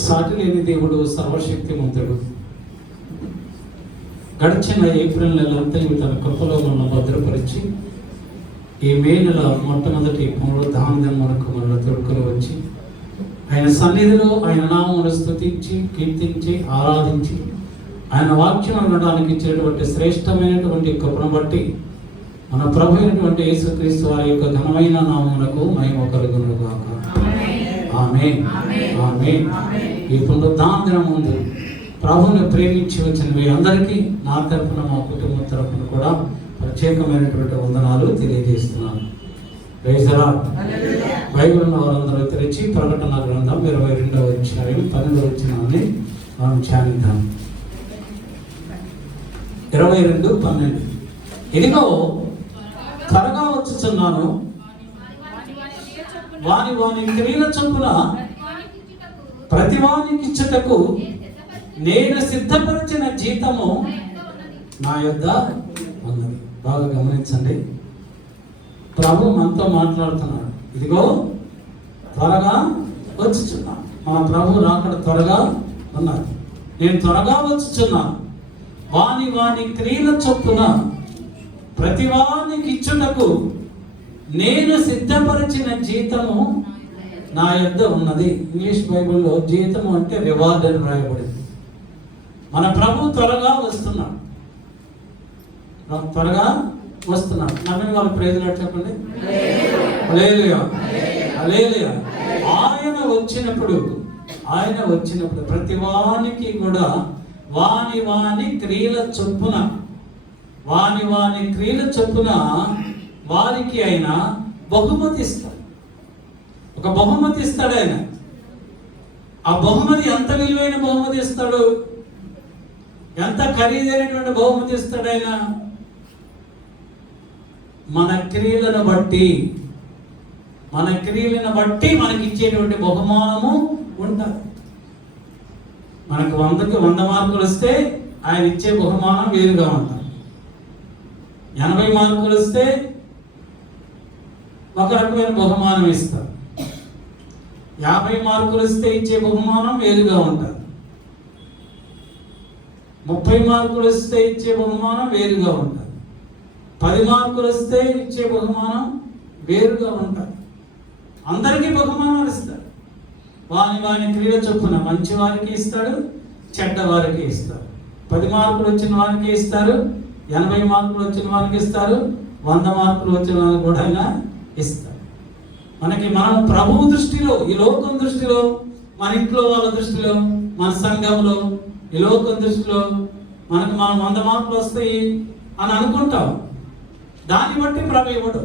సాటి లేని దేవుడు, సర్వశక్తిమంతుడు. గడిచిన ఏప్రిల్ నెలంతా తన కృపలో మనం భద్రపరిచి ఈ మే నెల మొట్టమొదటి పునరుద్ధానం మనకు మన తొడుకులు వచ్చి ఆయన సన్నిధిలో ఆయన నామమును స్తుతించి, కీర్తించి, ఆరాధించి ఆయన వాక్యం వినడానికి ఇచ్చినటువంటి శ్రేష్టమైనటువంటి కృపను బట్టి మన ప్రభు అయినటువంటి యేసుక్రీస్తు వారి యొక్క ఘనమైన నామమునకు మహిమ కలుగును గాక. ఆమేన్, ఆమేన్. ఈ పునరుద్ధాన దినం ముందు ప్రభువుని ప్రేమించి వచ్చిన మీ అందరికీ నా తరఫున, మా కుటుంబం తరఫున కూడా ప్రత్యేకమైనటువంటి వందనాలు తెలియజేస్తున్నాను. Praise the lord. బైబిల్ ఉన్న వారందరూ తెరిచి ప్రకటన గ్రంథం 22వ అధ్యాయం 12వ వచనాన్ని మనం ధ్యానిద్దాం. 22:12. ఇదిగో త్వరగా వచ్చుచున్నాను, వాని వాని క్రియల చొప్పున ప్రతివానికి ఇచ్చుటకు నేను సిద్ధపరిచిన జీతము నా యొద్ద ఉన్నది. బాగా గమనించండి, ప్రభు మనతో మాట్లాడుతున్నాడు. ఇదిగో త్వరగా వచ్చుచున్నాను. మన ప్రభు రాకడ త్వరగా ఉన్నది. నేను త్వరగా వచ్చుచున్నాను, వాని వాని క్రియల చొప్పున ప్రతివానికి ఇచ్చుటకు నేను సిద్ధపరిచిన జీతము నా యొద్ద ఉన్నది. ఇంగ్లీష్ బైబిల్లో జీతము అంటే రివార్డ్ అని రాయబడింది. మన ప్రభు త్వరగా వస్తున్నాడు, త్వరగా వస్తున్నాడు. నమ్మని వాళ్ళు ప్రైజ్లాడు చెప్పండి. హల్లెలూయా, హల్లెలూయా. ఆయన వచ్చినప్పుడు ప్రతివానికి కూడా వాని వాని క్రియల చొప్పున వారికి ఆయన బహుమతి ఇస్తాడు. ఒక బహుమతి ఇస్తాడు ఆయన. ఆ బహుమతి ఎంత విలువైన బహుమతి ఇస్తాడు, ఎంత ఖరీదైనటువంటి బహుమతి ఇస్తాడు ఆయన. మన క్రియలను బట్టి మనకి ఇచ్చేటువంటి బహుమానము ఉంటుంది. మనకు 100కి 100 మార్కులు వస్తే ఆయన ఇచ్చే బహుమానం వేరుగా ఉంటుంది. 80 మార్కులు వస్తే ఒక రకమైన బహుమానం ఇస్తారు. 50 మార్కులు వస్తే ఇచ్చే బహుమానం వేరుగా ఉంటుంది. 30 మార్కులు వస్తే ఇచ్చే బహుమానం వేరుగా ఉంటుంది. 10 మార్కులు వస్తే ఇచ్చే బహుమానం వేరుగా ఉంటుంది. అందరికీ బహుమానాలు ఇస్తాడు. వాని క్రియల చొప్పున మంచి వారికి ఇస్తాడు, చెడ్డ వారికి ఇస్తాడు. 10 మార్కులు వచ్చిన వారికి ఇస్తారు, 80 మార్కులు వచ్చిన వారికి ఇస్తారు, 100 మార్కులు వచ్చిన వారికి కూడా ఆయన ఇస్తారు. మనం ప్రభువు దృష్టిలో, ఈ లోకం దృష్టిలో, మన ఇంట్లో వాళ్ళ దృష్టిలో, మన సంఘంలో, ఈ లోకం దృష్టిలో మనం 100 మార్కులు వస్తాయి అని అనుకుంటాం. దాన్ని బట్టి ప్రభు ఇవ్వడు,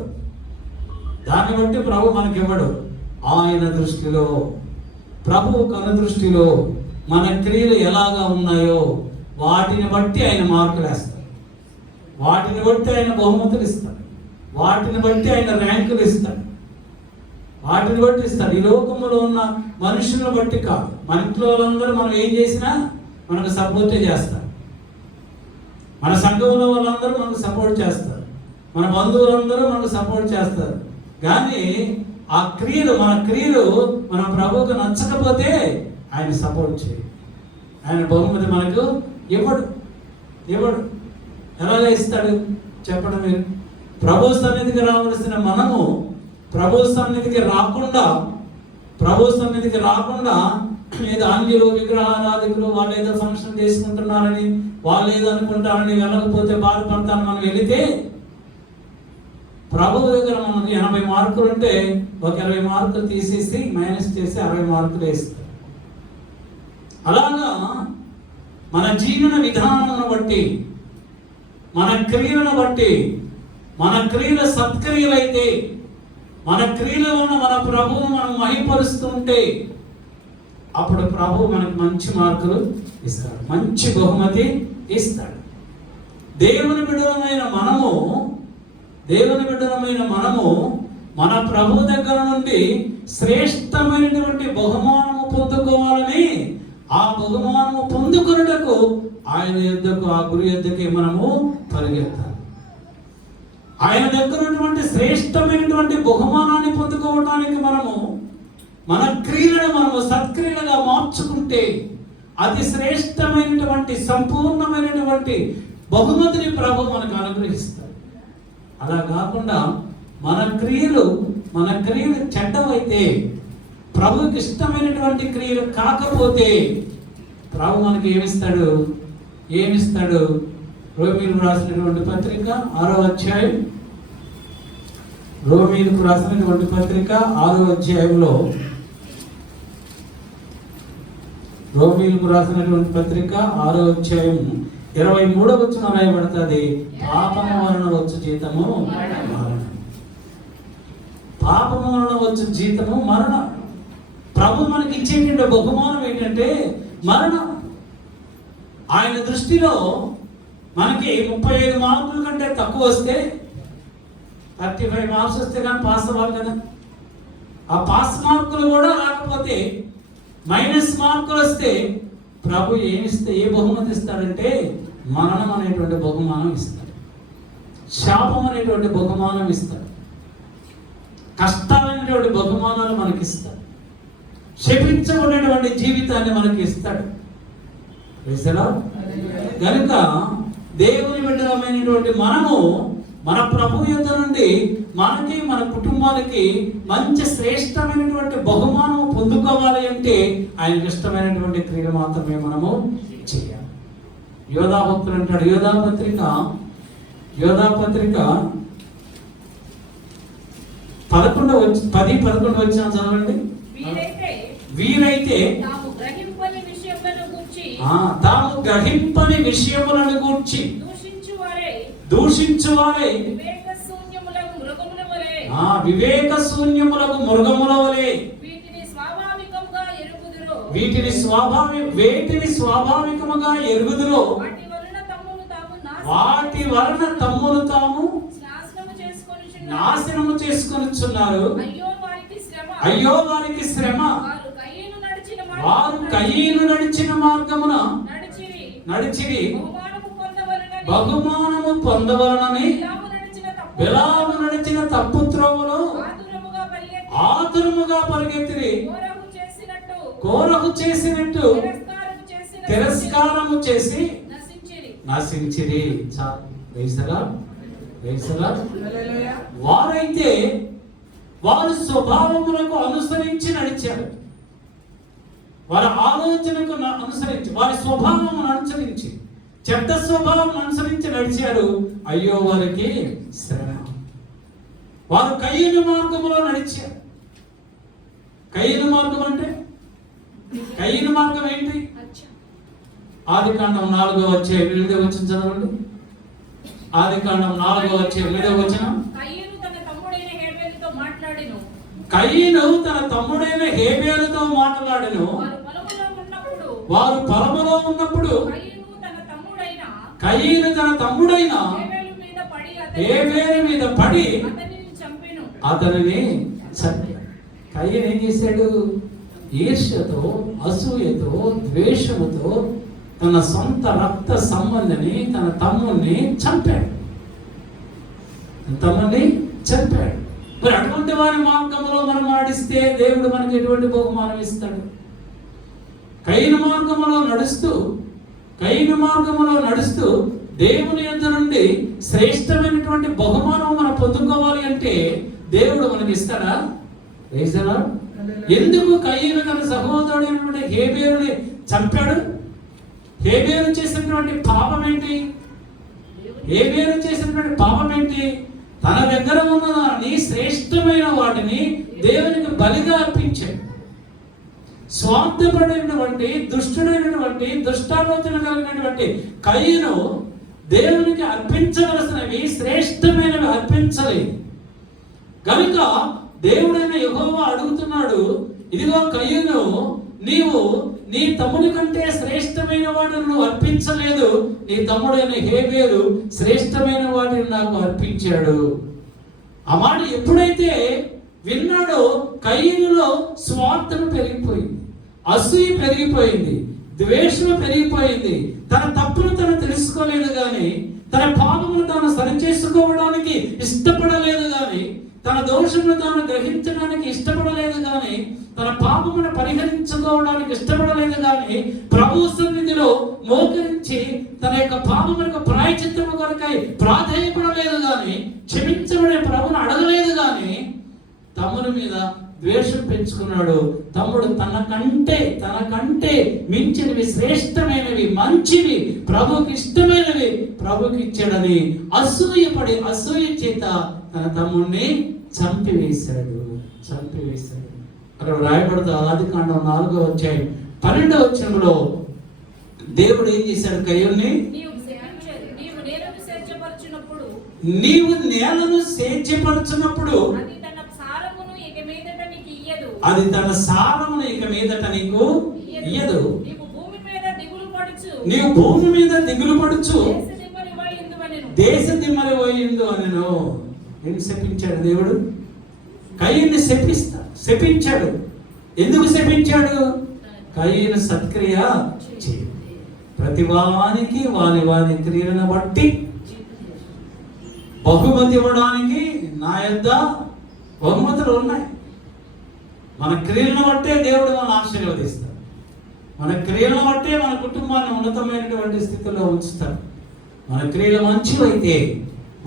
మనకి ఇవ్వడు. ఆయన దృష్టిలో, ప్రభు కను దృష్టిలో మన క్రియలు ఎలాగా ఉన్నాయో వాటిని బట్టి ఆయన మార్కులు వేస్తాడు. వాటిని బట్టి ఆయన బహుమతులు ఇస్తాడు. వాటిని బట్టి ఆయన ర్యాంకులు ఇస్తాడు. వాటిని బట్టి ఇస్తాడు. ఈ లోకంలో ఉన్న మనుషులను బట్టి కాదు. మన ఇంట్లో వాళ్ళందరూ మనం ఏం చేసినా మనకు సపోర్టే చేస్తారు. మన సంఘంలో వాళ్ళందరూ మనకు సపోర్ట్ చేస్తారు. మన బంధువులందరూ మనకు సపోర్ట్ చేస్తారు. కానీ ఆ క్రియలు, మన క్రియలు మన ప్రభువుకు నచ్చకపోతే ఆయన సపోర్ట్ చేయడు. ఆయన బహుమతి మనకు ఇవ్వడు. ఎలాగా ఇస్తాడు చెప్పడం మీరు? ప్రభు సన్నిధికి రావలసిన మనము ప్రభు సన్నిధికి రాకుండా ఏదో ఆంగ్యులు, విగ్రహారాధికులు వాళ్ళు ఏదో ఫంక్షన్ చేసుకుంటున్నారని, వాళ్ళు ఏదో అనుకుంటారని వెళ్ళకపోతే బాధపడతారని మనం వెళితే, ప్రభు దగ్గర మనకి 80 మార్కులు ఉంటే ఒక 20 మార్కులు తీసేసి మైనస్ చేసి 60 మార్కులు వేస్తారు. అలాగా మన జీవన విధానాలను బట్టి, మన క్రియలను బట్టి, మన క్రియల సత్క్రియలైతే, మన క్రియల వలన మన ప్రభువు మనం మహిమపరుస్తుంటే అప్పుడు ప్రభు మనకు మంచి మార్కులు ఇస్తాడు, మంచి బహుమతి ఇస్తాడు. దేవుని బిడ్డలమైన మనము మన ప్రభు దగ్గర నుండి శ్రేష్టమైనటువంటి బహుమానము పొందుకోవాలని, ఆ బహుమానము పొందుకొనుటకు ఆయన యొద్దకు, ఆ గురి యొద్దకి మనము పరిగెత్తాలి. ఆయన దగ్గర ఉన్నటువంటి శ్రేష్టమైనటువంటి బహుమానాన్ని పొందుకోవడానికి మనము మన క్రియలను సత్క్రియలుగా మార్చు మార్చుకుంటే అతి శ్రేష్టమైనటువంటి సంపూర్ణమైనటువంటి బహుమతిని ప్రభు మనకు అనుగ్రహిస్తాడు. అలా కాకుండా మన క్రియలు చెడ్డవైతే, ప్రభుకి ఇష్టమైనటువంటి క్రియలు కాకపోతే ప్రభు మనకి ఏమిస్తాడు? రోమీయులకు రాసినటువంటి పత్రిక 6వ అధ్యాయం, రోమీయులకు రాసినటువంటి పత్రిక 6వ అధ్యాయంలో, రోమీయులకు రాసినటువంటి పత్రిక 6వ అధ్యాయం 23వ వచనం రాయబడుతుంది, పాపము వలన వచ్చు జీతము మరణం. పాపము వలన వచ్చు జీతము మరణం. ప్రభు మనకి ఇచ్చేటువంటి బహుమానం ఏంటంటే మరణం. ఆయన దృష్టిలో మనకి 35 మార్కుల కంటే తక్కువ వస్తే, 35 మార్క్స్ వస్తే కానీ పాస్ అవ్వాలి కదా. ఆ పాస్ మార్కులు కూడా రాకపోతే, మైనస్ మార్కులు వస్తే ప్రభు ఏ బహుమతి ఇస్తాడంటే మరణం అనేటువంటి బహుమానం ఇస్తాడు, శాపం అనేటువంటి బహుమానం ఇస్తాడు, కష్టాలనేటువంటి బహుమానాలు మనకి ఇస్తాడు, శపించబడినటువంటి జీవితాన్ని మనకి ఇస్తాడు. కనుక దేవుని బిడ్డలమైనటువంటి మనము మన ప్రభు యొద్ద నుండి మనకి, మన కుటుంబాలకి మంచి శ్రేష్టమైనటువంటి బహుమానం పొందుకోవాలి అంటే ఆయనకి ఇష్టమైనటువంటి క్రియలు మాత్రమే మనము చేయాలి. యోధా భక్తులు అంటాడు, యోధా పత్రిక 10-11 వచ్చిన చదవండి. వీరైతే తాము గ్రహింపని విషయములను గూర్చి దూషించువారే వివేక శూన్యములకు మృగముల వలె వేటిని స్వాభావికముగా ఎరుగుదురో వాటి వలన తమ్మును తాము నాశనము చేసుకొనుచున్నారు. అయ్యో వారికి శ్రమ. వారు కయీను నడిచిన మార్గమున నడిచిరి బహుమానము పొందవలనని బిలాము నడిచిన తప్పు త్రోవలో ఆతురముగా పరిగెత్తిరి. కోరహు చేసినట్టు తిరస్కారము చేసి నశించిరి. వారైతే వారు స్వభావములకు అనుసరించి నడిచారు, వారి ఆలోచనకు అనుసరించి, వారి స్వభావం అనుసరించి, చెడ్డ స్వభావం అనుసరించి నడిచారు. అయ్యో వారికి శ్రమ. వారు కయీను మార్గములో నడిచారు. కయీను మార్గం అంటే, కయీను మార్గం ఏంటి? ఆదికాండం 4వ అధ్యాయం 8వ వచనం చదవండి. ఆదికాండం 4వ అధ్యాయం 8వ వచనం. కయీను తన తమ్ముడైన హేబేలుతో మాట్లాడెను. వారు పొలములో ఉన్నప్పుడు కయీను తన తమ్ముడైన హేబేలు మీద పడి అతనిని చంపాడు. కయీను ఏం చేశాడు? ఈర్ష్యతో, అసూయతో, ద్వేషముతో తన సొంత రక్త సంబంధిని, తన తమ్ముడిని చంపాడు. మరి అటువంటి వారి మార్గంలో మనం ఆడిస్తే దేవుడు మనకి ఎటువంటి బహుమానం ఇస్తాడు? కయీను మార్గములో నడుస్తూ దేవుని యొద్ద నుండి శ్రేష్టమైనటువంటి బహుమానం మనం పొందుకోవాలి అంటే దేవుడు మనకి ఇస్తాడా? ఎందుకు కయీను తన సహోదరుడైనటువంటి హేబేలుని చంపాడు? హేబేలు చేసినటువంటి పాపం ఏంటి? తన దగ్గర ఉన్నదాన్ని, శ్రేష్టమైన వాటిని దేవునికి బలిగా అర్పించాడు. స్వార్థపడినటువంటి, దుష్టుడైనటువంటి, దుష్టాలోచన కలిగినటువంటి కయీను దేవునికి అర్పించవలసినవి, శ్రేష్టమైనవి అర్పించలేదు. కనుక దేవుడైన యెహోవా అడుగుతున్నాడు, ఇదిగో కయీను, నీవు నీ తమ్ముడి కంటే శ్రేష్టమైన వాటిని నువ్వు అర్పించలేదు. నీ తమ్ముడైన హేబేలు శ్రేష్టమైన వాటిని నాకు అర్పించాడు. ఆ మాట ఎప్పుడైతే విన్నాడో కయీనులో స్వార్థం పెరిగిపోయింది, అసూయ పెరిగిపోయింది, ద్వేషం పెరిగిపోయింది. తన తప్పును తను తెలుసుకోలేదు కానీ, తన పాపమును తాను సరిచేసుకోవడానికి ఇష్టపడలేదు కానీ, తన దోషమును తాను గ్రహించడానికి ఇష్టపడలేదు కానీ, తన పాపమును పరిహరించుకోవడానికి ఇష్టపడలేదు కానీ, ప్రభు సన్నిధిలో మోకరించి తన యొక్క పాపములకు ప్రాయశ్చిత్తము కొరకై ప్రాధేయపడలేదు కానీ, క్షమించబడే ప్రభువును అడగలేదు కానీ, తమ్ముని మీద ద్వేషం పెంచుకున్నాడు. తమ్ముడు తనకంటే మించినవి, శ్రేష్టమైనవి, మంచివి, ప్రభుకి ఇష్టమైనవి ప్రభుకి ఇచ్చాడని అసూయ చేత తన తమ్ముడిని చంపివేశాడు. అక్కడ రాయబడుతూ ఆదికాండం 4వ అధ్యాయం 12వ వచనంలో దేవుడు ఏం చేశాడు? కయ్యూని నీవు నేలను సేద్యపరచునప్పుడు అది తన సారమును ఇక మీదట నీకు ఇయ్యదు. నీవు భూమి మీద దిగులు పడుచు దేశ దిమ్మరి పోయిందు అనెను. ఏం శపించాడు దేవుడు? కయ్యూని శపించాడు. ఎందుకు శపించాడు? కయ్యూని సత్క్రియ చేయి, ప్రతి వానికి వాని క్రియలను బట్టి బహుమతి ఇవ్వడానికి నా యొద్ద బహుమతులు ఉన్నాయి. మన క్రియలను బట్టే దేవుడు మనం ఆశీర్వదిస్తాడు. మన క్రియలను బట్టే మన కుటుంబాన్ని ఉన్నతమైనటువంటి స్థితిలో ఉంచుతాడు. మన క్రియలు మంచివైతే,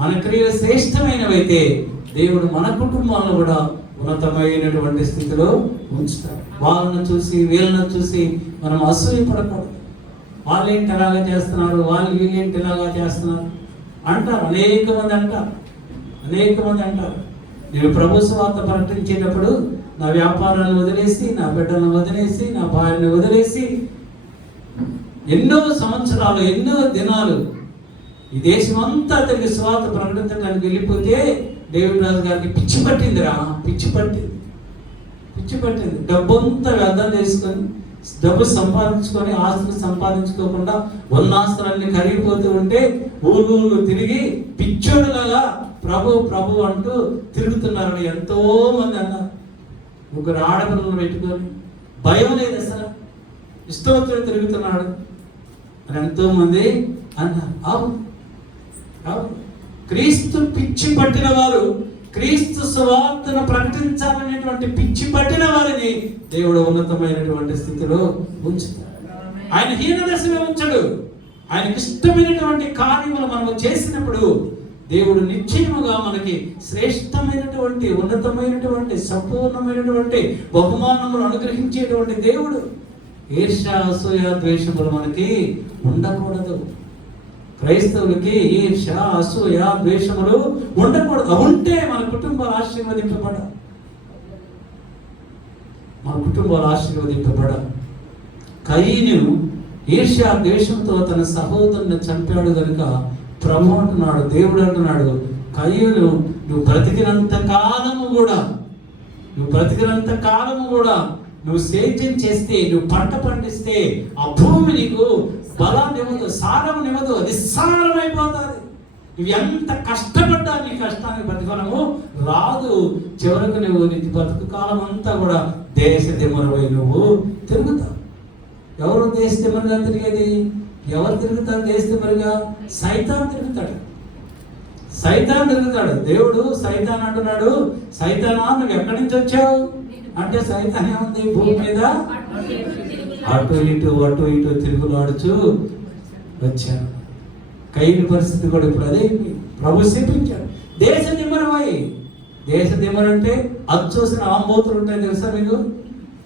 మన క్రియలు శ్రేష్టమైనవైతే దేవుడు మన కుటుంబాలను కూడా ఉన్నతమైనటువంటి స్థితిలో ఉంచుతాడు. వాళ్ళను చూసి వీళ్ళను చూసి మనం అసూయపడకూడదు. వాళ్ళేంటి ఎలాగా చేస్తున్నారు, వీళ్ళేంటి ఎలాగా చేస్తున్నారు అంటారు. అనేక మంది అంటారు. నేను ప్రభు సువార్త ప్రకటించేటప్పుడు నా వ్యాపారాన్ని వదిలేసి, నా బిడ్డలను వదిలేసి, నా భార్యను వదిలేసి ఎన్నో సంవత్సరాలు, ఎన్నో దినాలు ఈ దేశం అంతా తిరిగి సువార్త ప్రకటించడానికి వెళ్ళిపోతే డేవిడ్ రాజు గారికి పిచ్చి పట్టింది. డబ్బంతా వ్యర్థం చేసుకొని, డబ్బు సంపాదించుకొని, ఆస్తులు సంపాదించుకోకుండా ఉన్న ఆస్తులన్నీ కరిగిపోతూ ఉంటే ఊరు తిరిగి పిచ్చోడులాగా ప్రభు అంటూ తిరుగుతున్నారని ఎంతో మంది అన్నారు. 3 ఆడపిల్లలు పెట్టుకొని భయం లేదు, అసలు ఇష్టవంతుడు తిరుగుతున్నాడు అని ఎంతో మంది అన్నారు. అవును, క్రీస్తు పిచ్చి పట్టిన వారు, క్రీస్తు సువార్తను ప్రకటించాలనేటువంటి పిచ్చి పట్టిన వారిని దేవుడు ఉన్నతమైనటువంటి స్థితిలో ఉంచుతాడు. ఆయన హీనదశలో ఉంచడు. ఆయనకి ఇష్టమైనటువంటి కార్యములు మనము చేసినప్పుడు దేవుడు నిశ్చయముగా మనకి శ్రేష్టమైనటువంటి, ఉన్నతమైనటువంటి, సంపూర్ణమైనటువంటి బహుమానములు అనుగ్రహించేటువంటి దేవుడు. ఈర్ష్య, అసూయ, ద్వేషములు మనకి ఉండకూడదు. క్రైస్తవులకి ఈర్ష్య, అసూయ, ద్వేషములు ఉండకూడదు. ఉంటే మన కుటుంబాలు ఆశీర్వదింపబడ. కయీను ఈర్ష్య, ద్వేషంతో తన సహోదరుని చంపాడు కనుక ప్రభు అంటున్నాడు, దేవుడు అంటున్నాడు, కయ్యూను నువ్వు బ్రతికినంత కాలము కూడా నువ్వు సేద్యం చేస్తే, నువ్వు పంట పండిస్తే ఆ భూమి నీకు బలాన్ని ఇవ్వదు, సారము ఇవ్వదు, నిస్సారమైపోతుంది. నువ్వు ఎంత కష్టపడ్డా నీ కష్టానికి ప్రతిఫలము రాదు. చివరకు నువ్వు నీ బతుకు కాలం అంతా కూడా దేశ దిమ్మరవై నువ్వు తిరుగుతావు. ఎవరు దేశ దిమ్మరుగా తిరిగేది? ఎవరు తిరుగుతారు దేశ దిమ్మరుగా? సైతాన్ తిరుగుతాడు. దేవుడు సైతాన్ అంటున్నాడు, సైతానా నువ్వు ఎక్కడి నుంచి వచ్చావు అంటే, సైతాన్ ఏముంది భూమి మీద అటు ఇటు తిరుగులాడుచు వచ్చాను. కయ్యూని పరిస్థితి కూడా ఇప్పుడు అదే. ప్రభు శపించాడు. దేశ దిమ్మరంటే అచ్చోసిన ఆంబోతులు ఉంటాయి తెలుసా మీకు?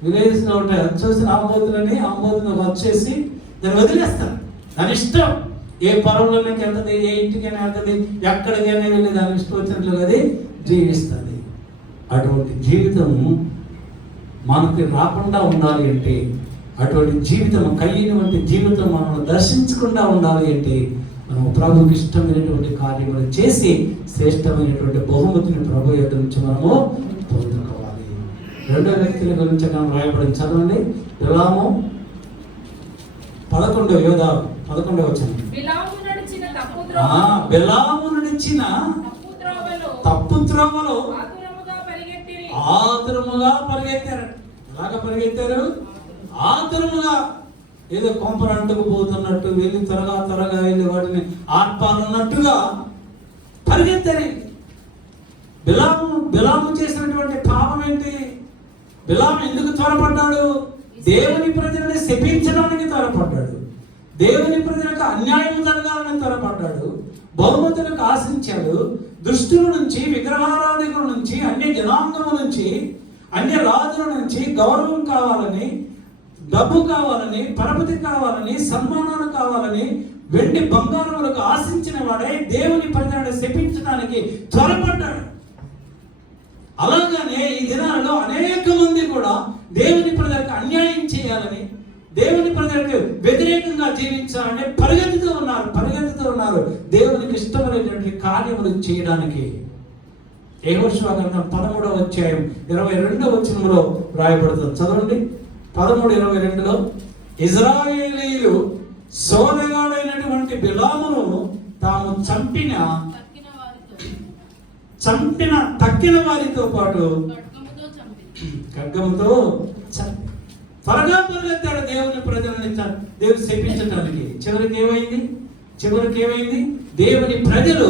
విలేజ్లో ఉంటాయి అచ్చోసిన ఆంబోతులని. ఆంబోతులను వచ్చేసి దాన్ని వదిలేస్తారు. దాని ఇష్టం ఏ పొలంలోకి వెళ్తుంది, ఏ ఇంటికైనా వెళ్తుంది, ఎక్కడికైనా వెళ్ళి దాని ఇష్టం వచ్చినట్లుగా అది జీవిస్తుంది. అటువంటి జీవితం మనకి రాకుండా ఉండాలి అంటే, అటువంటి జీవితం, కయ్యూని వంటి జీవితం మనం దర్శించకుండా ఉండాలి అంటే, మనం ప్రభుకి ఇష్టమైనటువంటి కార్యములు చేసి శ్రేష్టమైనటువంటి బహుమతిని ప్రభు యొద్ద నుంచి మనము పొందుకోవాలి. 2వ వ్యక్తుల గురించి మనం రాయబడింది, చదవండి. బిలాము 11వ వచనం. బిలాము నడిచిన తప్పు త్రోవలో ఆతురముగా పరిగెత్తారు. ఎలాగా పరిగెత్తారు? ఆతురముగా, ఏదో కొంపలు అంటుకుపోతున్నట్టు వెళ్ళి త్వరగా వెళ్ళి వాటిని ఆర్పాలన్నట్టుగా పరిగెత్తారు. బిలాము చేసినటువంటి పాపం ఏంటి? బిలాము ఎందుకు త్వరపడ్డాడు? దేవుని ప్రజలని శపించడానికి త్వరపడ్డాడు. దేవుని ప్రజలకు అన్యాయం జరగాలని త్వరపడ్డాడు. బహుమతులకు ఆశించాడు. దుష్టుల నుంచి, విగ్రహారాధికుల నుంచి, అన్య జనాంగముల నుంచి, అన్య రాజుల నుంచి గౌరవం కావాలని, డబ్బు కావాలని, పరపతి కావాలని, సన్మానాలు కావాలని, వెండి బంగారములకు ఆశించిన వాడే దేవుని ప్రజలను శపించడానికి త్వరపడ్డాడు. అలాగనే ఈ దినాలలో అనేక మంది కూడా దేవుని ప్రజలకు అన్యాయం చేయాలని, దేవుని ప్రజలకు వ్యతిరేకంగా జీవించాలని పరిగెత్తుతూ ఉన్నారు. దేవునికి ఇష్టమైనటువంటి కార్యములు చేయడానికి. యెహోషువ గ్రంథం 13వ అధ్యాయం 22వ వచనంలో రాయబడుతుంది. చదవండి. 13:22లో ఇశ్రాయేలీయులు సోదగాడైనటువంటి బిలామును తాము తక్కిన వారితో పాటు ఖడ్గముతో త్వరగా పరిగెత్తాడు దేవుని ప్రజలని దేవుడు శపించడానికి. చివరికి ఏమైంది? దేవుని ప్రజలు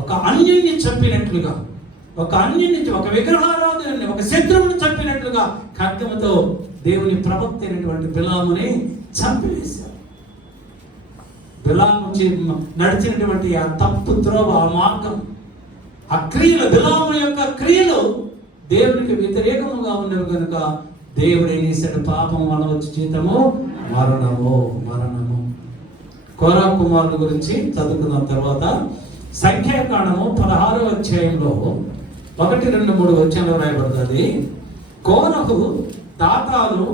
ఒక అన్యుని చంపినట్లుగా, ఒక విగ్రహారాధుని, ఒక శత్రువుని చంపినట్లుగా ఖడ్గముతో దేవుని ప్రవక్త అయినటువంటి బిలాముని చంపివేశారు. బిలాము నడిచినటువంటి ఆ తప్పు త్రోవ, ఆ మార్గం, ఆ క్రియలు, బిలాము యొక్క క్రియలు దేవునికి వ్యతిరేకముగా ఉన్నవి కనుక దేవుడు ఏం చేశాడు? పాపం వల్ల వచ్చి జీతము మరణము. కోరా కుమారుల గురించి చదువుకున్న తర్వాత సంఖ్యాకాండము 16వ అధ్యాయంలో 1, 2, 3 వచనాలు రాయబడుతుంది. కోరహు, దాతాను,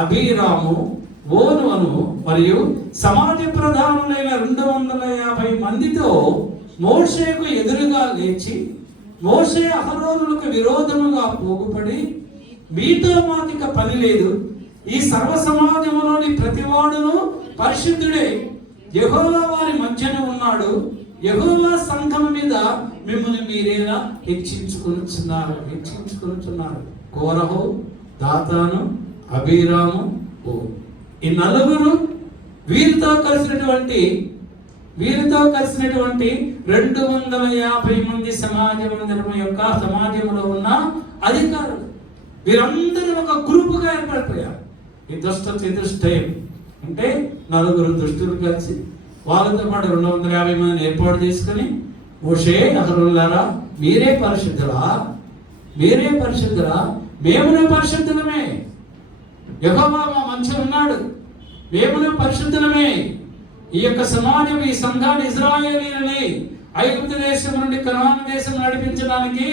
అబీరాము, ఓనును మరియు సమాజ ప్రధానులైన 250 మందితో మోషేకు ఎదురుగా లేచి, మోషే అహరోనులకు విరోధముగా పోగుపడి, మీతో మాకిక పని లేదు, ఈ సర్వ సమాజములోని ప్రతివాడును పరిశుద్ధుడే, యెహోవా వారి మధ్యన ఉన్నాడు, యెహోవా సంఘం మీద మిమ్మల్ని మీరేలా హెచ్చించుకొనుచున్నారు. కోరహు, దాతాను, అబీరాము, ఈ నలుగురు వీరితో కలిసినటువంటి 250 మంది సమాజంలో ఉన్న అధికారులు. వీరందరూ ఒక గ్రూపుగా ఏర్పడిపోయారు. ఈ దుష్టయం అంటే నలుగురు దుష్టులు కలిసి వాళ్ళతో పాటు 250 మందిని ఏర్పాటు చేసుకుని, మోషే, అహరోనులారా, మీరే పరిశుద్ధులా, మేమునే పరిశుద్ధులమే, యెహోవా మా మధ్య ఉన్నాడు, మేమునే పరిశుద్ధులమే. ఈ యొక్క సమాజం, ఈ సంఘాన్ని, ఇశ్రాయేలీయులని ఐగుప్తు దేశం నుండి కనాను దేశం నడిపించడానికి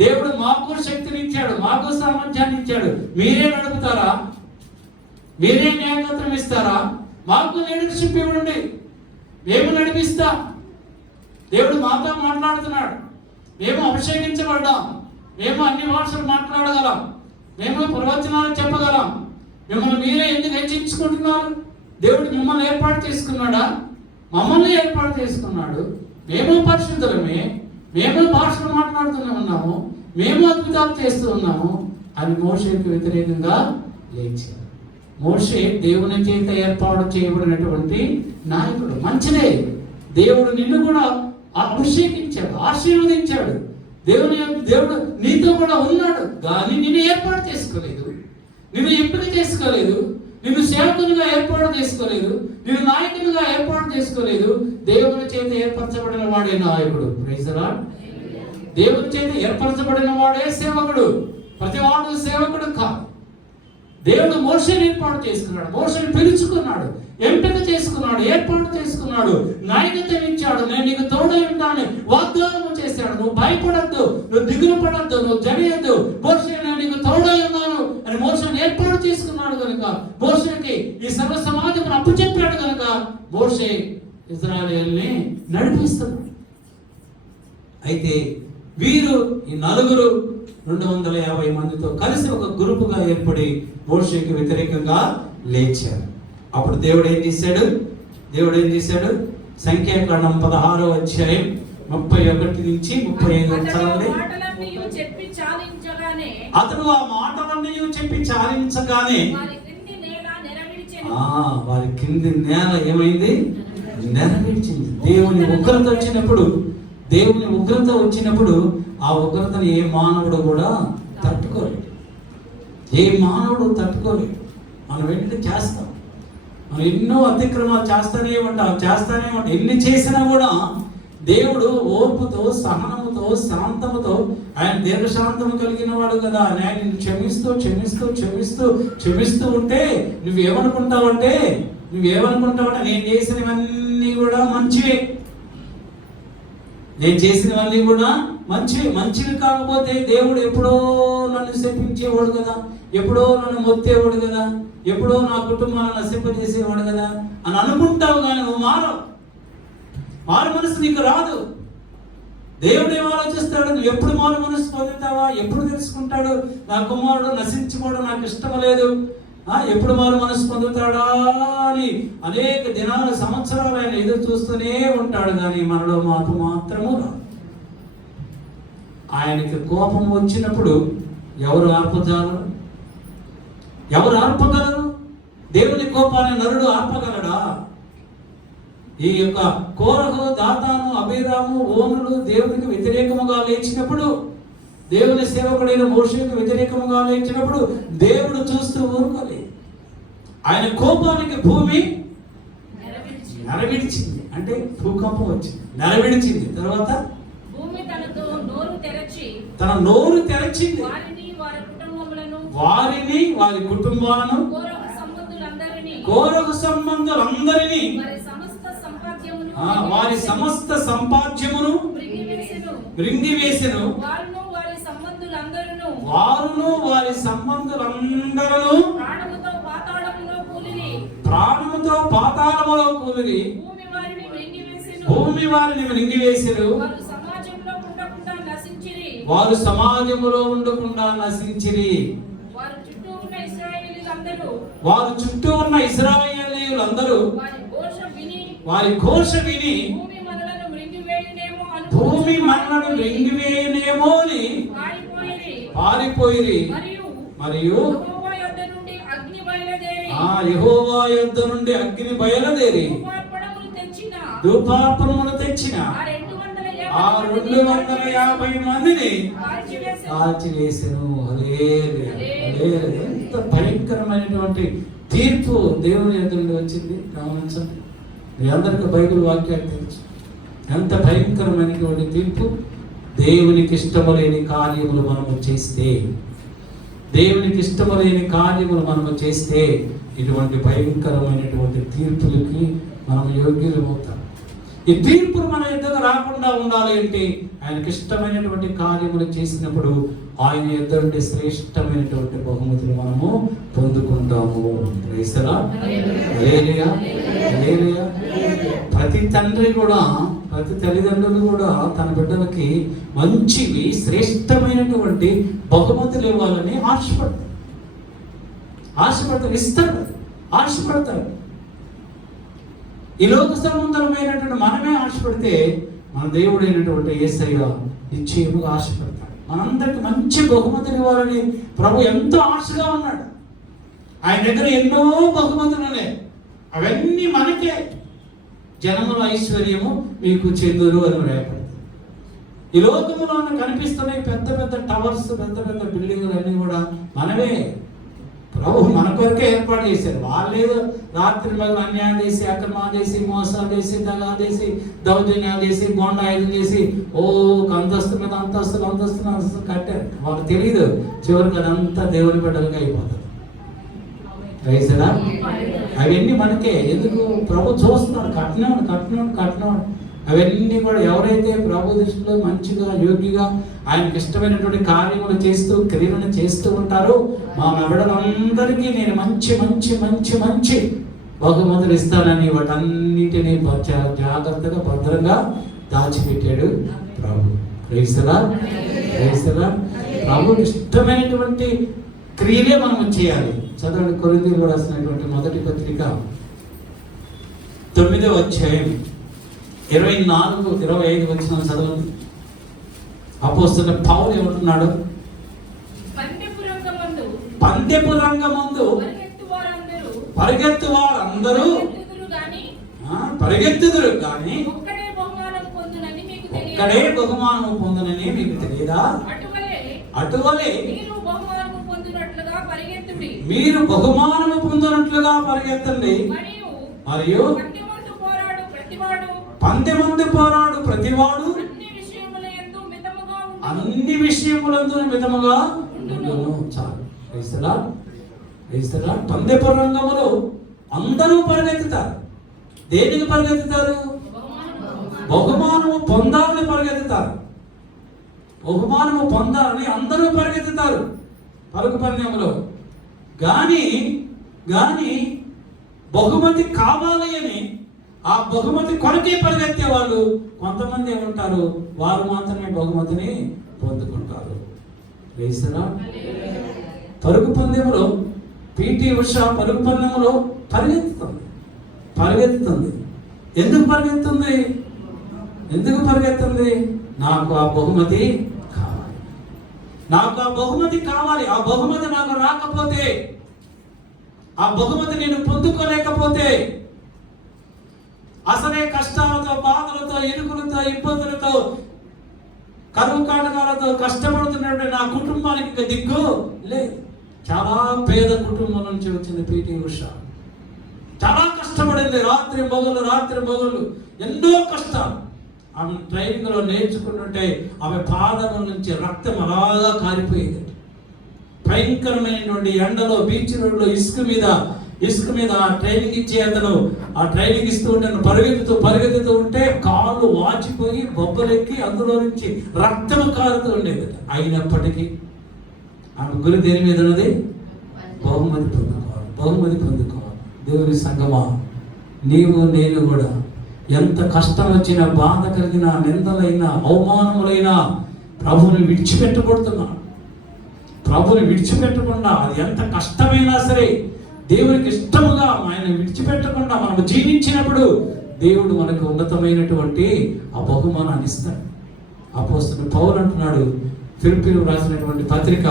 దేవుడు మాకు శక్తినిచ్చాడు, మాకు సామర్థ్యాన్ని ఇచ్చాడు. మీరే నడుపుతారా? మీరే న్యాయకత్వం ఇస్తారా? మాకు లీడర్షిప్ ఇవ్వండి, మేము నడిపిస్తాం. దేవుడు మాతో మాట్లాడుతున్నాడు. మేము అభిషేకించబడ్డాం, మేము అన్ని భాషలు మాట్లాడగలం, మేము ప్రవచనాలు చెప్పగలం. మిమ్మల్ని మీరే ఎందుకు హెచ్చించుకుంటున్నారు? దేవుడు మిమ్మల్ని ఏర్పాటు చేసుకున్నాడా? మమ్మల్ని ఏర్పాటు చేసుకున్నాడు. మేము పరిశుద్ధులమే, మేము భాషలు మాట్లాడుతూనే ఉన్నాము, మేము అద్భుతాలు చేస్తూ ఉన్నాము అని మోషేకు వ్యతిరేకంగా లేచారు. మోషే దేవుని చేత ఏర్పాటు చేయబడినటువంటి నాయకుడు. మంచిదే, దేవుడు నిన్ను కూడా అభిషేకించాడు, ఆశీర్వదించాడు. దేవుడు నీతో కూడా ఉన్నాడు, కానీ నిన్ను ఏర్పాటు చేసుకోలేదు, నిన్ను ఎంపిక చేసుకోలేదు, నిన్ను సేవకునిగా ఏర్పాటు చేసుకోలేదు, నిన్ను నాయకునిగా ఏర్పాటు చేసుకోలేదు. దేవుని చేత ఏర్పరచబడిన వాడే నాయకుడు. Praise the Lord. దేవుని చేత ఏర్పరచబడిన వాడే సేవకుడు. ప్రతివాడు సేవకుడు కాదు. దేవుడు మోషేని ఏర్పాటు చేసుకున్నాడు, మోషేని పిలుచుకున్నాడు, ఎంపిక చేసుకున్నాడు, ఏర్పాటు చేసుకున్నాడు, నాయకత్వం ఇచ్చాడు. నేను నీకు తోడై ఉంటాను వాగ్దానం చేశాడు. నువ్వు భయపడద్దు, నువ్వు దిగులు పడద్దు, నువ్వు జరియద్దు, మోషే నేను నీకు తోడై ఉన్నాను అని మోషేని ఏర్పాటు చేసుకున్నాడు కనుక, మోషేకి ఈ సర్వ సమాజం అప్పచెప్పాడు కనుక మోషే ఇశ్రాయేలుని నడిపిస్తున్నాడు. అయితే వీరు, ఈ నలుగురు 250 మందితో కలిసి ఒక గ్రూపుగా ఏర్పడి మోషేకి వ్యతిరేకంగా లేచారు. అప్పుడు దేవుడు ఏం చేశాడు? సంఖ్యాకాండం 16వ అధ్యాయం 31 నుంచి 35 చదవండి. అతడు ఆ మాటలన్నీ చెప్పి చాలించగానే వారి కింది నేల ఏమైంది? నెరవేర్చింది. దేవుని ఉగ్రత వచ్చినప్పుడు ఆ ఉగ్రతను ఏ మానవుడు కూడా తట్టుకోలేడు. ఏ మానవుడు తట్టుకోలేడు. మనం ఏంటంటే చేస్తాం, మనం ఎన్నో అతిక్రమాలు చేస్తూనే ఉంటాం. ఎన్ని చేసినా కూడా దేవుడు ఓర్పుతో, సహనముతో, శాంతముతో, ఆయన దీర్ఘశాంతము కలిగిన వాడు కదా. ఆయన క్షమిస్తూ క్షమిస్తూ క్షమిస్తూ క్షమిస్తూ ఉంటే నువ్వేమనుకుంటావంటే నేను చేసినవన్నీ కూడా మంచివే, మంచివి కాకపోతే దేవుడు ఎప్పుడో నన్ను శపించేవాడు కదా, ఎప్పుడో నన్ను మొత్తేవాడు కదా, ఎప్పుడో నా కుటుంబాన్ని నశింపజేసేవాడు కదా అని అనుకుంటావు. కానీ నువ్వు మారు మనసు నీకు రాదు. దేవుడు ఏం ఆలోచిస్తాడు? నువ్వు ఎప్పుడు మారు మనసు పొందుతావా? ఎప్పుడు తెలుసుకుంటాడు నా కుమారుడు నశించుకోవడం నాకు ఇష్టం లేదు, ఎప్పుడు మారు మనసు పొందుతాడా అని అనేక దినాల, సంవత్సరాలు ఆయన ఎదురు చూస్తూనే ఉంటాడు. కానీ మనలో మార్పు మాత్రము రాదు. ఆయనకి కోపం వచ్చినప్పుడు ఎవరు ఆర్పగలరు? దేవుని కోపాన్ని నరుడు ఆర్పగలడా? ఈ యొక్క కోరహు, దాతాను, అబీరాము, ఓనులు దేవునికి వ్యతిరేకముగా లేచినప్పుడు, దేవుని సేవకుడైన మోషేకు వ్యతిరేకముగా లేచినప్పుడు దేవుడు చూస్తూ ఊరుకోలేదు. ఆయన కోపానికి భూమి నెరవిడిచింది. అంటే భూకంపం వచ్చింది, నెరవిడిచింది. తర్వాత తన నోరు తెరచింది. వారిని, వారి కుటుంబాలను, కోరహు సంబంధులందరినీ, వారి సమస్త సంపాద్యమును మృంగివేసెను. వారును వారి సంబంధులందరూ ప్రాణముతో పాతాళములో కూలిరి. భూమి వారిని మృంగివేసెను. వారు సమాజములో ఉండకుండా నశించిరి. వారు చుట్టూ ఉన్న ఇశ్రాయేలీయులందరూ వారి ఘోష విని భూమి మనలను మృంగివేయునేమో అని పారిపోయిరి. మరియు యెహోవా యొద్ద నుండి అగ్ని బయలుదేరి ధూపార్పణములు తెచ్చిన ఆ 250 మందిని కాల్చివేసెను. ఎంత భయంకరమైనటువంటి తీర్పు దేవుని యొద్ద నుండి వచ్చింది. గమనించండి, మీ అందరికీ బైబిల్ వాక్యాలు తెలుసు. ఎంత భయంకరమైనటువంటి తీర్పు. దేవునికి ఇష్టము లేని కార్యములు మనము చేస్తే ఇటువంటి భయంకరమైనటువంటి తీర్పులకి మనం యోగ్యులమవుతాం. ఈ తీర్పులు మన ఎదురు రాకుండా ఉండాలి అంటే ఆయనకి ఇష్టమైనటువంటి కార్యములు చేసినప్పుడు ఆయన ఎదురు శ్రేష్టమైనటువంటి బహుమతులు మనము పొందుకుంటాము. ప్రతి తండ్రి కూడా, ప్రతి తల్లిదండ్రులు కూడా తన బిడ్డలకి మంచివి, శ్రేష్టమైనటువంటి బహుమతులు ఇవ్వాలని ఆశపడతాడు. ఈ లోక సంబంధమైనటువంటి మనమే ఆశపడితే మన దేవుడైనటువంటి యేసయ్య నిశ్చయముగా ఆశపడతాడు. మనందరికి మంచి బహుమతులు ఇవ్వాలని ప్రభు ఎంతో ఆశగా ఉన్నాడు. ఆయన దగ్గర ఎన్నో బహుమతులు ఉన్నాయి. అవన్నీ మనకే. జనముల ఐశ్వర్యము మీకు చెందురు అని రేపడతారు. ఈ లోకములో కనిపిస్తున్నాయి పెద్ద పెద్ద టవర్స్, పెద్ద పెద్ద బిల్డింగులు అన్నీ కూడా మనమే. ప్రభు మన కొరకే ఏర్పాటు చేశారు. వాళ్ళేదో రాత్రి మగ అన్యాయం చేసి, అక్రమాలు చేసి, మోసాలు చేసి, దగా చేసి, దౌర్జన్యాలు చేసి, గొండాయిలు చేసి అంతస్తు మీద అంతస్తులు కట్టారు. వాళ్ళకి తెలియదు చివరికి అదంతా దేవుని బిడ్డలుగా అయిపోతారు. అవన్నీ మనకే. ఎందుకు? ప్రభు చూస్తున్నాడు. కట్టినాడు. అవన్నీ కూడా ఎవరైతే ప్రభు దృష్టిలో మంచిగా, యోగ్యంగా, ఆయనకి ఇష్టమైనటువంటి కార్యములు చేస్తూ, క్రియలను చేస్తూ ఉంటారో మా బిడ్డలందరికీ నేను మంచి బహుమతులు ఇస్తానని వాటన్నిటినీ జాగ్రత్తగా, భద్రంగా దాచిపెట్టాడు ప్రభు. ప్రభుకి ఇష్టమైనటువంటి క్రియలే మనం చేయాలి. చదవండి, కొరింథీయులకు రాసినటువంటి మొదటి పత్రిక 9వ అధ్యాయం 24-25 వచ్చిన చదవండి. అపోస్తలుడైన పౌలు ఏమంటున్నాడు? పందెపు రంగమందు పరిగెత్తు వారందరూ పరిగెత్తుదురు కానీ ఒక్కడే ఇక్కడే బహుమానము పొందునని మీకు తెలియదా? అటువలే మీరు బహుమానము పొందినట్లుగా పరిగెత్తండి. మరియు పందెమందు పోరాడు ప్రతివాడు అన్ని విషయములందు మితముగా ఉండును. చాలు. పందెపు రంగములో అందరూ పరిగెత్తుతారు. దేనికి పరిగెత్తుతారు? బహుమానము పొందాలని పరిగెత్తుతారు. బహుమానము పొందాలని అందరూ పరిగెత్తుతారు పరుగు పందెంలో. కానీ బహుమతి కావాలి అని ఆ బహుమతి కొరకే పరిగెత్తే వాళ్ళు కొంతమంది ఏమంటారు, వారు మాత్రమే బహుమతిని పొందుకుంటారు. పరుగు పందెంలో పిటి ఉషా పరుగు పందెంలో పరిగెత్తుతుంది. ఎందుకు పరిగెత్తుంది? నాకు ఆ బహుమతి కావాలి. ఆ బహుమతి నాకు రాకపోతే, ఆ బహుమతి నేను పొందుకోలేకపోతే, అసలే కష్టాలతో, బాధలతో, ఇరుకులతో, ఇబ్బందులతో, కరువు కాటకాలతో కష్టపడుతున్నట్టు నా కుటుంబానికి దిక్కు లేదు. చాలా పేద కుటుంబం నుంచి వచ్చింది పిటి ఉషా. చాలా కష్టపడింది. రాత్రి మొగలు ఎన్నో కష్టాలు. ఆమె ట్రైనింగ్ లో నేర్చుకుంటుంటే ఆమె పాదముల నుంచి రక్తం అలాగా కారిపోయింది. భయంకరమైనటువంటి ఎండలో, బీచ్ రోడ్లో ఇసుక మీద ఆ ట్రైనింగ్ ఇచ్చే అతను ఆ ట్రైనింగ్ ఇస్తూ ఉంటే పరిగెత్తుతూ ఉంటే కాళ్ళు వాచిపోయి బొబ్బలెక్కి అందులో నుంచి రక్తం కారుతూ ఉండేది. అయినప్పటికీ ఆమె గురి దేని మీద ఉన్నది? బహుమతి పొందుకోవాలి. దేవుని సంగమా, నీవు నేను కూడా ఎంత కష్టం వచ్చినా, బాధ కలిగిన, నిందలైనా, అవమానములైనా ప్రభుని విడిచిపెట్టకుండా అది ఎంత కష్టమైనా సరే దేవునికి ఇష్టముగా ఆయన విడిచిపెట్టకుండా మనం జీవించినప్పుడు దేవుడు మనకు ఉన్నతమైనటువంటి ఆ బహుమానాన్ని ఇస్తాడు. అపోస్తలుడు పౌలు అంటున్నాడు, ఫిలిప్పీయులకు రాసినటువంటి పత్రిక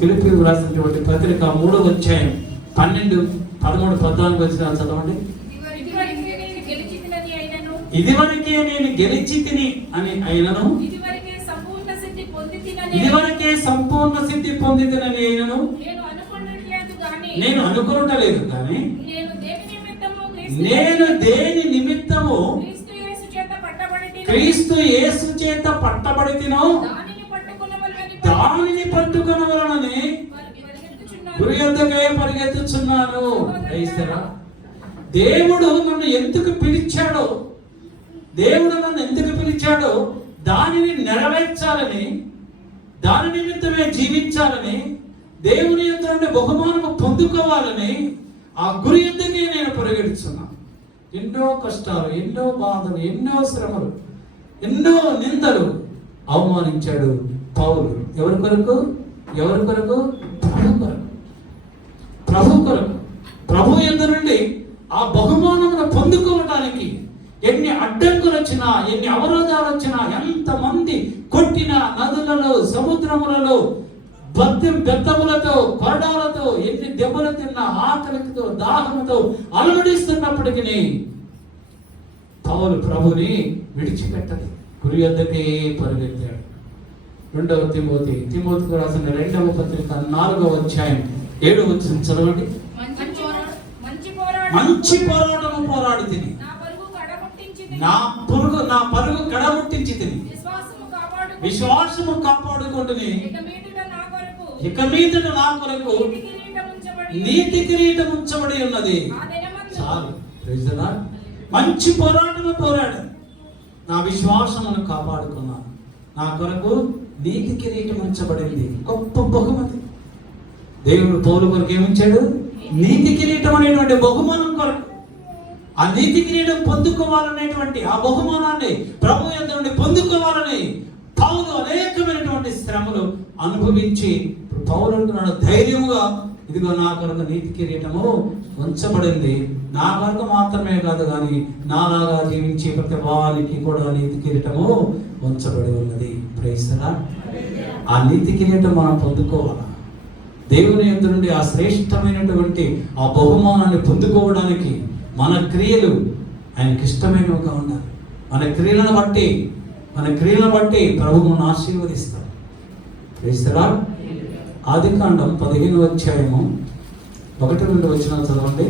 3వ అధ్యాయం 12, 13, 14 వచనాలు చదవండి. ఇదివరకే నేను గెలిచి తిని అని అయినను, ఇదివరకే సంపూర్ణ సిద్ధి పొందితినని అయినను నేను అనుకోవట్లేదు. కానీ నేను దేని నిమిత్తము క్రీస్తు యేసు చేత పట్టబడితినో దానిని పట్టుకొనవలనని గురి యొద్దకే పరిగెత్తుచున్నాను. దేవుడు నన్ను ఎందుకు పిలిచాడో దానిని నెరవేర్చాలని, దాని నిమిత్తమే జీవించాలని, దేవుని యొద్ద నుండి బహుమానము పొందుకోవాలని ఆ గురి యొద్దకే నేను పరిగెడుతున్నాను. ఎన్నో కష్టాలు, ఎన్నో బాధలు, ఎన్నో శ్రమలు, ఎన్నో నిందలు అవమానించాడు పౌలు. ఎవరి కొరకు? ప్రభు కొరకు. ప్రభు యొద్ద నుండి ఆ బహుమానమును పొందుకోవడానికి ఎన్ని అడ్డంకులు వచ్చినా, ఎన్ని అవరోధాలు వచ్చినా, ఎంతమంది కొట్టినా, నదులలో, సముద్రములలో, బెత్తములతో, కొరడాలతో, ఎన్ని దెబ్బలు తిన్నా, ఆకలితో, దాహంతో అలమడిస్తున్నప్పటికీ పౌలు ప్రభుని విడిచిపెట్టదు. గురి యొద్దకే పరిగెత్తాడు. 2వ తిమోతికి రాసిన 2వ పత్రిక 4వ అధ్యాయం 7వ వచనం చదవండి. మంచి పోరాటము పోరాడి తిని నా పరుగు కడముట్టించి తిని విశ్వాసము కాపాడుకుంటుని ఇక మీదట నా కొరకు నీతి కిరీటం ఉంచబడి ఉన్నది. చాలు. మంచి పోరాటము పోరాడు. నా విశ్వాసమును కాపాడుకున్నాను. నా కొరకు నీతి కిరీటం ఉంచబడింది. గొప్ప బహుమతి. దేవుడు పౌలు కొరకు ఏమించాడు? నీతి కిరీటం అనేటువంటి బహుమానం కొరకు. ఆ నీతి కిరీటం పొందుకోవాలనేటువంటి ఆ బహుమానాన్ని ప్రభు యొద్ద నుండి పొందుకోవాలని పౌలు అనేకమైనటువంటి శ్రమలు అనుభవించి పౌలు అంటున్నాడు ధైర్యముగా, ఇదిగో నా కొరకు నీతి కిరీటము ఉంచబడింది. నా కొరకు మాత్రమే కాదు కానీ నాలాగా జీవించే ప్రతి వారికి కూడా నీతి కిరీటము ఉంచబడి ఉన్నది. Praise the Lord. ఆ నీతి కిరీటం మనం పొందుకోవాలి. దేవుని యొద్ద నుండి ఆ శ్రేష్టమైనటువంటి ఆ బహుమానాన్ని పొందుకోవడానికి మన క్రియలు ఆయనకి ఇష్టమైనవిగా ఉండాలి. మన క్రియలను బట్టి మన క్రియలను బట్టి ప్రభువును ఆశీర్వదిస్తాం. ప్రైస్తరా. ఆదికాండం 15వ అధ్యాయము 1-2 వచనాలు చదవండి.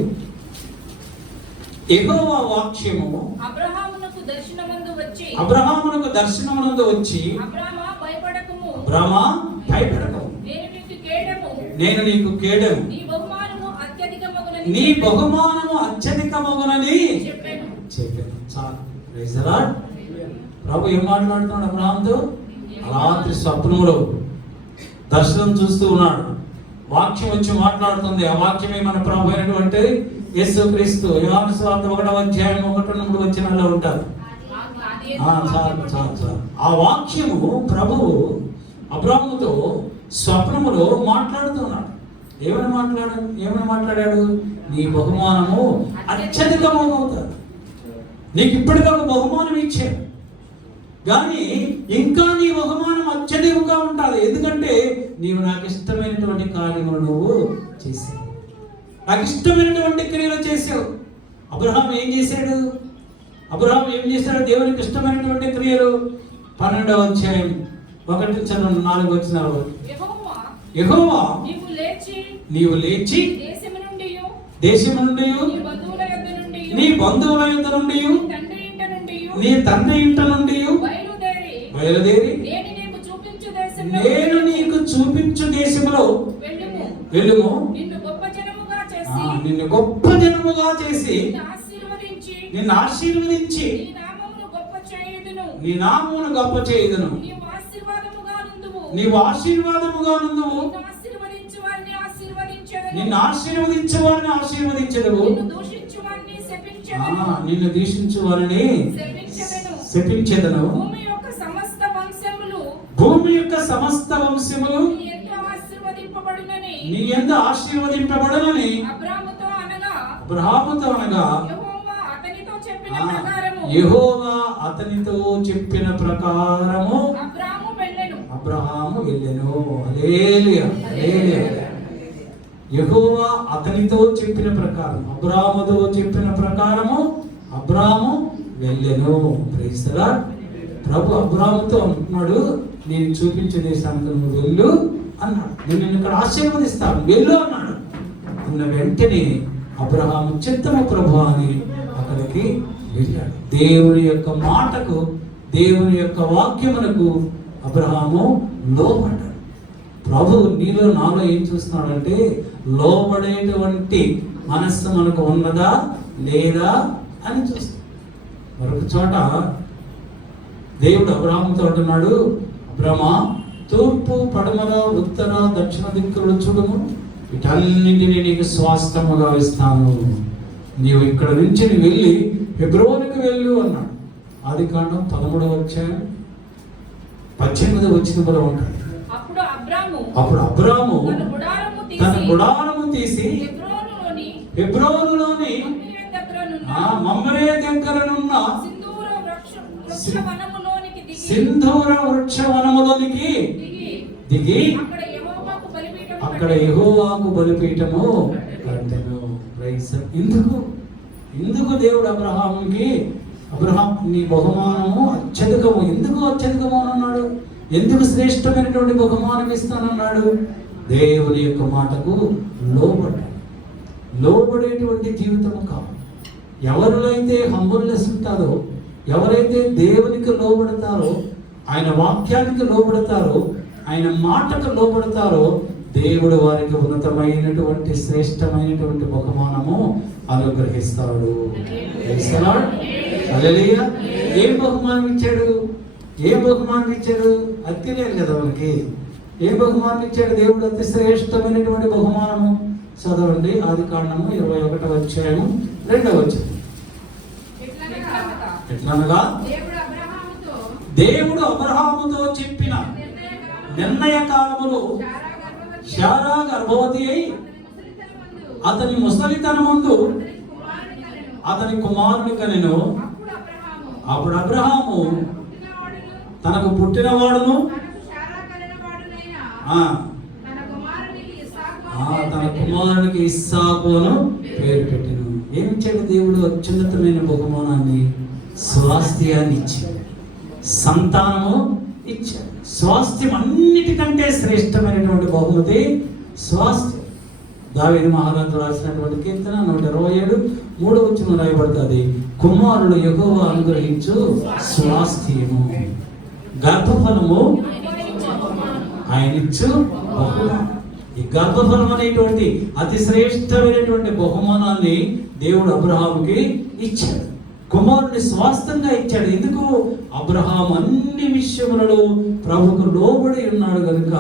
యెహోవా వాక్యము అబ్రహామునకు దర్శనమునందు వచ్చి అబ్రామా భయపడకము, నేను నీకు కేడము, నీ బహుమానము అత్యధికమగునని చెప్పాను. చాలు. Praise the Lord. ప్రభు ఏం మాట్లాడుతున్నాడు అబ్రహాముతో? రాత్రి స్వప్నములో దర్శనం చూస్తూ ఉన్నాడు. వాక్యం వచ్చి మాట్లాడుతుంది. ఆ వాక్యమే మన ప్రభు అయినటువంటి యేసుక్రీస్తు. యోహాను సువార్త 1వ అధ్యాయం 1-3 వచనాల్లో ఉంటారు. ఆ వాక్యము ప్రభువు అబ్రాహాముతో స్వప్నములో మాట్లాడుతున్నాడు. ఏమని మాట్లాడాడు? నీ బహుమానము అత్యధికమవుతాడు. నీకు ఇప్పటికే ఒక బహుమానం ఇచ్చాడు, కానీ ఇంకా నీ బహుమానం అత్యధికంగా ఉండాలి. ఎందుకంటే నీవు నాకు ఇష్టమైనటువంటి కార్యములు నువ్వు చేసావు, నాకు ఇష్టమైనటువంటి క్రియలు చేసావు. అబ్రహాం ఏం చేశాడు? దేవునికి ఇష్టమైనటువంటి క్రియలు 12వ అధ్యాయం 1-4 వచనాలు. యెహోవా నీవు లేచి దేశము నుండి నీ బంధువుల యొద్ద నుండి నీ తండ్రి ఇంట నుండి బయలుదేరి నేను నీకు చూపించు దేశములో వెళ్ళుము. నిన్ను గొప్ప జనముగా చేసి నిన్ను ఆశీర్వదించి నీ నామమును గొప్ప చేయుదును. నీవు ఆశీర్వాదముగా నుందువు, నిన్ను ఆశీర్వదించు వారిని ఆశీర్వదించదువు, నిన్ను దూషించు వారిని శపించెదను. భూమి యొక్క సమస్త వంశములు నీ యందు ఆశీర్వదింపబడునని అబ్రహాముతో అనగా యెహోవా అతనితో చెప్పిన ప్రకారము అబ్రహాము వెళ్ళెను. హల్లెలూయా, హల్లెలూయా. యెహోవా అతనితో చెప్పిన ప్రకారం, అబ్రాహాముతో చెప్పిన ప్రకారము అబ్రాహాము వెళ్ళెను. Praise the Lord. ప్రభు అబ్రాహాముతో అంటున్నాడు, నేను చూపించే దేశానికి నువ్వు వెళ్ళు అన్నాడు. నేను ఇక్కడ ఆశీర్వదిస్తాను, వెళ్ళు అన్నాడు. అన్న వెంటనే అబ్రహాము చిత్తము ప్రభు అని అక్కడికి వెళ్ళాడు. దేవుని యొక్క మాటకు, దేవుని యొక్క వాక్యమునకు అబ్రహాము లోబడ్డాడు. ప్రభు నీలో నాలో ఏం చూస్తున్నాడంటే, లోబడేటువంటి మనస్సు మనకు ఉన్నదా లేదా అని చూస్తాడు. మరొక చోట దేవుడు అబ్రహాముతో అంటున్నాడు, అబ్రహమా, తూర్పు పడమర ఉత్తర దక్షిణ దిక్కులు చూడము, వీటన్నింటినీ నీకు స్వాస్థ్యముగా ఇస్తాను. నీవు ఇక్కడ నుంచి వెళ్ళి హెబ్రోనుకు వెళ్ళు అన్నాడు. ఆదికాండం 13వ అధ్యాయం 18వ వచనంలో ఉంటాడు. అప్పుడు అబ్రాము తన గుడారము తీసి హెబ్రోనులోని మమ్రే దగ్గరనున్న సింధూర వృక్షవనములోనికి దిగి అక్కడ యెహోవాకు బలిపీఠము కట్టెను. ఎందుకు దేవుడు అబ్రహాముకి, అబ్రహాం నీ బహుమానము అత్యధికము, ఎందుకు అత్యధికము అన్నాడు? ఎందుకు శ్రేష్టమైనటువంటి బహుమానం ఇస్తానన్నాడు? దేవుని యొక్క మాటకు లోబడ్డాడు. లోబడేటువంటి జీవితము కాదు. ఎవరినైతే హంబుల్నెస్ ఉంటారో, ఎవరైతే దేవునికి లోబడతారో, ఆయన వాక్యానికి లోబడతారో, ఆయన మాటకు లోబడతారో, దేవుడు వారికి ఉన్నతమైనటువంటి శ్రేష్టమైనటువంటి బహుమానము అనుగ్రహిస్తాడు. హల్లెలూయా. ఏం బహుమానం ఇచ్చాడు? అతి లేదు కదా మనకి. ఏ బహుమానం ఇచ్చాడు దేవుడు? అతి శ్రేష్టమైనటువంటి బహుమానము. చదవండి ఆదికాండము 21వ అధ్యాయము 2వ వచనం. ఎట్లనగా దేవుడు అబ్రహాముతో చెప్పిన నిర్ణయ కాలములో శారా గర్భవతి అయి అతని ముసలితనమందు అతని కుమారుని కనెను. అప్పుడు అబ్రహాము తనకు పుట్టినవాడును తన కుమారునికి ఇస్సాకు అని పేరు పెట్టెను. ఏమిచ్చాడు దేవుడు? అత్యున్నతమైన బహుమానాన్ని, స్వాస్థ్యాన్ని ఇచ్చాడు. సంతానము ఇచ్చాడు. స్వాస్థ్యం అన్నిటికంటే శ్రేష్టమైనటువంటి బహుమతి స్వాస్థ్యం. దావీదు మహారాజు రాసినటువంటి కీర్తన 127:3 రాయబడుతుంది, కుమారుడు యెహోవా అనుగ్రహించు స్వాస్థ్యము, గర్భఫలము ఆయనిచ్చు బహుమానం. ఈ గర్భఫలం అనేటువంటి అతి శ్రేష్టమైనటువంటి బహుమానాన్ని దేవుడు అబ్రహాముకి ఇచ్చాడు. కుమారుడిని స్వాస్థంగా ఇచ్చాడు. ఎందుకు? అబ్రహాం అన్ని విషయములలో ప్రభుకు లోబడి ఉన్నాడు కనుక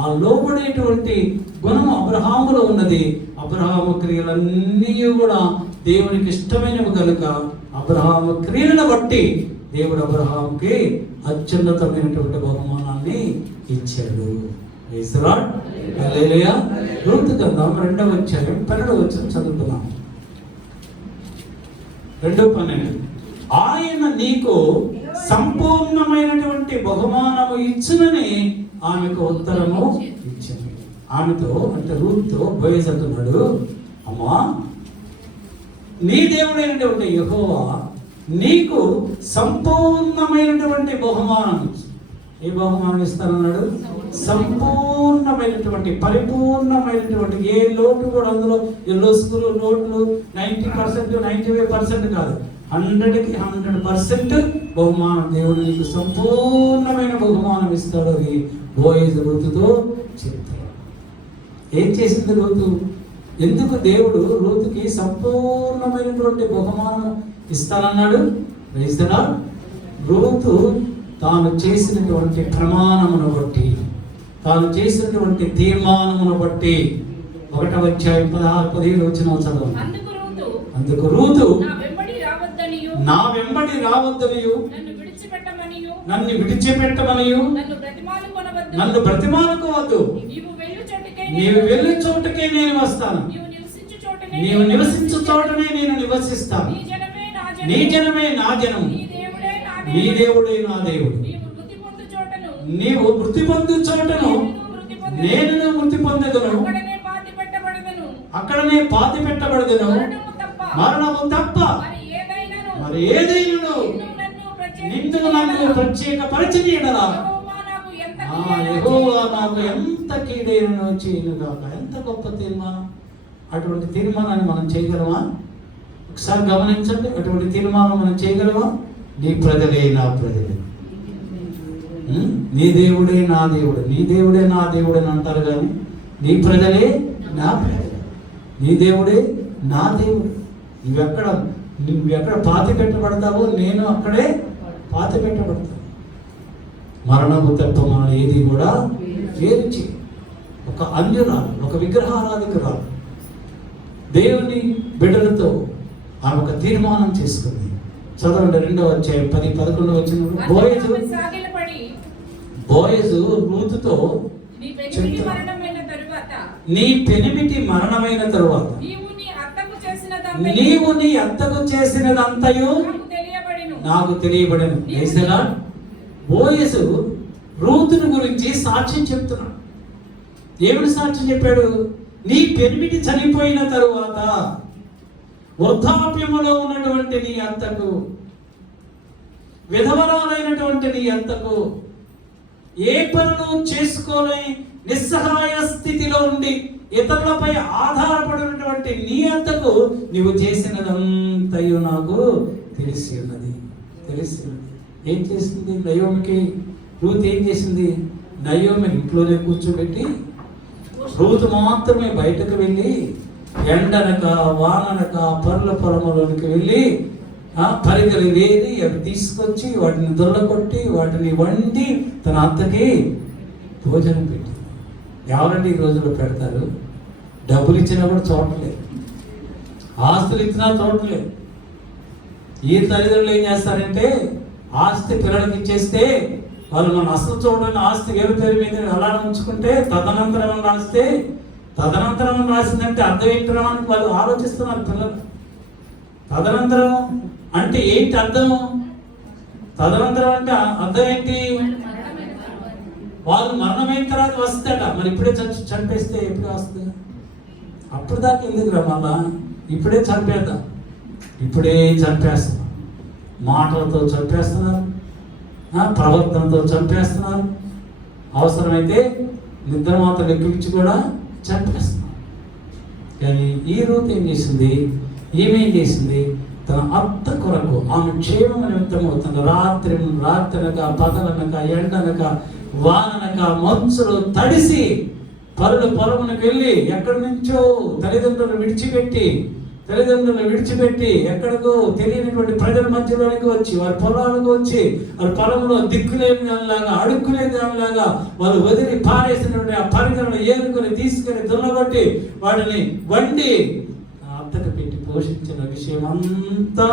ఆ లోబడేటువంటి గుణం అబ్రహాములో ఉన్నది. అబ్రహాము క్రియలన్నీ కూడా దేవునికి ఇష్టమైనవి కనుక అబ్రహాము క్రియలను బట్టి దేవుడు అబ్రహాంకి అత్యున్నతమైనటువంటి బహుమానాన్ని ఇచ్చాడు. రూతు గ్రంథం 2వ అధ్యాయం 12వ వచనం చదువుతున్నాం. 2:12 ఆయన నీకు సంపూర్ణమైనటువంటి బహుమానము ఇచ్చునని ఆమెకు ఉత్తరము ఇచ్చింది. ఆమెతో అంటే రూతుతో బోయజ్ అంటున్నాడు, అమ్మా నీ దేవుడైనటువంటి యెహోవా నీకు సంపూర్ణమైనటువంటి బహుమానం. ఏ బహుమానం ఇస్తానన్నాడు? సంపూర్ణమైనటువంటి పరిపూర్ణమైనటువంటి, ఏ లోటు కూడా అందులో లోసుకులు లోట్లు 90%, 95% కాదు, 100కి 100% బహుమానం. దేవుడు నీకు సంపూర్ణమైన బహుమానం ఇస్తాడు అని బోయజ్ రూతుతో చెప్తాడు. ఏం చేసింది రూతు? ఎందుకు దేవుడు రూతుకి సంపూర్ణమైనటువంటి బహుమానం ఇస్తానన్నాడు? రూతు తాను చేసినటువంటి ప్రమాణమును బట్టి, తాను చేసినటువంటి తీర్మానమును బట్టి 1వ అధ్యాయం 16-17 వచనం చదవండి. అందుకు రూతు నా వెంబడి రావద్దనియు నన్ను విడిచిపెట్టమనియు నన్ను బ్రతిమాలుకోవద్దు, నీవు వెళ్ళు చోటకే నేను వస్తాను, నీవు నివసించు చోటనే నేను నివసిస్తాను, నీ జనమే నా జనం, నీ దేవుడే నా దేవుడు, నీవు మృతి పొందు చోటను నేను మృతి పొందెదను, అక్కడనే పాతి పెట్టబడదును, మరణము తప్ప మరి ఏదైనా నిన్ను నన్ను ప్రత్యేకపరిచిన యెడల యెహోవా నాకు ఎంత కీడైనను చేయనుగాక. ఎంత గొప్ప తీర్మానం! అటువంటి తీర్మానాన్ని మనం చేయగలమా? ఒకసారి గమనించండి. అటువంటి తీర్మానం మనం చేయగలమా? నీ ప్రజలే నా ప్రజలే, నీ దేవుడే నా దేవుడు, నీ దేవుడే నా దేవుడు అని అంటారు కానీ నీ ప్రజలే నా ప్రజలు, నీ దేవుడే నా దేవుడు. నువ్వెక్కడ పాతి పెట్టబడతావో నేను అక్కడే పాతి పెట్టబడతాను. మరణము తప్ప మనం ఏది కూడా వేరు చేయి. ఒక అన్యురాలు, ఒక విగ్రహారాధికురాలు దేవుని బిడ్డలతో ఆమె ఒక తీర్మానం చేసుకుంది. చదవండి 2వ అధ్యాయం 10-11 వచనంలో. బోయజు రూతుతో నీ పెనిమిటి మరణమైన తరువాత నీవు నీ అత్తకు చేసినదంతయు నాకు తెలియబడెను. బోయజు రూతుని గురించి సాక్ష్యం చెప్తున్నాడు. ఏమిటి సాక్ష్యం చెప్పాడు? నీ పెనిమిటి చనిపోయిన తరువాత వృద్ధాప్యములో ఉన్నటువంటి నీ అత్తకు, విధవరాలైనటువంటి నీ అత్తకు, ఏ పనులు చేసుకోలే నిస్సహాయ స్థితిలో ఉండి ఇతరులపై ఆధారపడినటువంటి నీ అత్తకు నీవు చేసినదంతయు నాకు తెలిసి ఉన్నది. ఏం చేసింది నయోమికి? రూతు ఏం చేసింది? నయోమి ఇంట్లోనే కూర్చోబెట్టి రూతు మాత్రమే బయటకు వెళ్ళి ఎండనక వాననక పర్ల పొలములోనికి వెళ్ళి పరిగెలు వేరి అవి తీసుకొచ్చి వాటిని దొల్లకొట్టి వాటిని వండి తన అత్తకి భోజనం పెట్టింది. ఎవరండి ఈ రోజుల్లో పెడతారు? డబ్బులు ఇచ్చినా కూడా చూడలేదు, ఆస్తులు ఇచ్చినా చూడలేదు. ఈ తల్లిదండ్రులు ఏం చేస్తారంటే ఆస్తి పిల్లలకి ఇచ్చేస్తే వాళ్ళు మన అసలు చూడని ఆస్తి వేరు పేరు మీద అలా ఉంచుకుంటే తదనంతరం రాసిందంటే అర్థం ఏంటో అని వాళ్ళు ఆలోచిస్తున్నారు పిల్లలు. తదనంతరం అంటే ఏంటి అర్థం? తదనంతరం అంటే అర్థం ఏంటి? వాళ్ళు మరణమైన తర్వాత వస్తాట. మరి ఇప్పుడే చంపేస్తే ఎప్పుడు వస్తుంది? అప్పుడు దాకా ఎందుకు రా మళ్ళా? ఇప్పుడే చంపేద్దాం, ఇప్పుడే చంపేస్తున్నాం, మాటలతో చంపేస్తున్నారు. ప్రవర్తనతో చంపేస్తున్నారు, అవసరమైతే నిద్ర మాత్రం ఎక్కించి కూడా చంపేస్తున్నారు. కానీ ఈ రూతు ఏం చేసింది? ఏమేం చేసింది? తన అత్త కొరకు ఆమె క్షేమ నిమిత్తము తన రాత్రనక పగలనక ఎండనక వాననక మంచులో తడిసి పొలమునకు వెళ్ళి ఎక్కడి నుంచో తల్లిదండ్రులను విడిచిపెట్టి ఎక్కడికో తెలియనటువంటి ప్రజల మధ్యలోనికి వచ్చి వారి పొలాలకు వచ్చి వారి పొలంలో దిక్కులేని దానిలాగా అడుక్కునే దానిలాగా వాళ్ళు వదిలి పారేసినటువంటి ఆ పరికరను ఏరుకొని తీసుకొని దున్నబట్టి వాటిని వండి అత్తకు పెట్టి పోషించిన విషయం అంతా,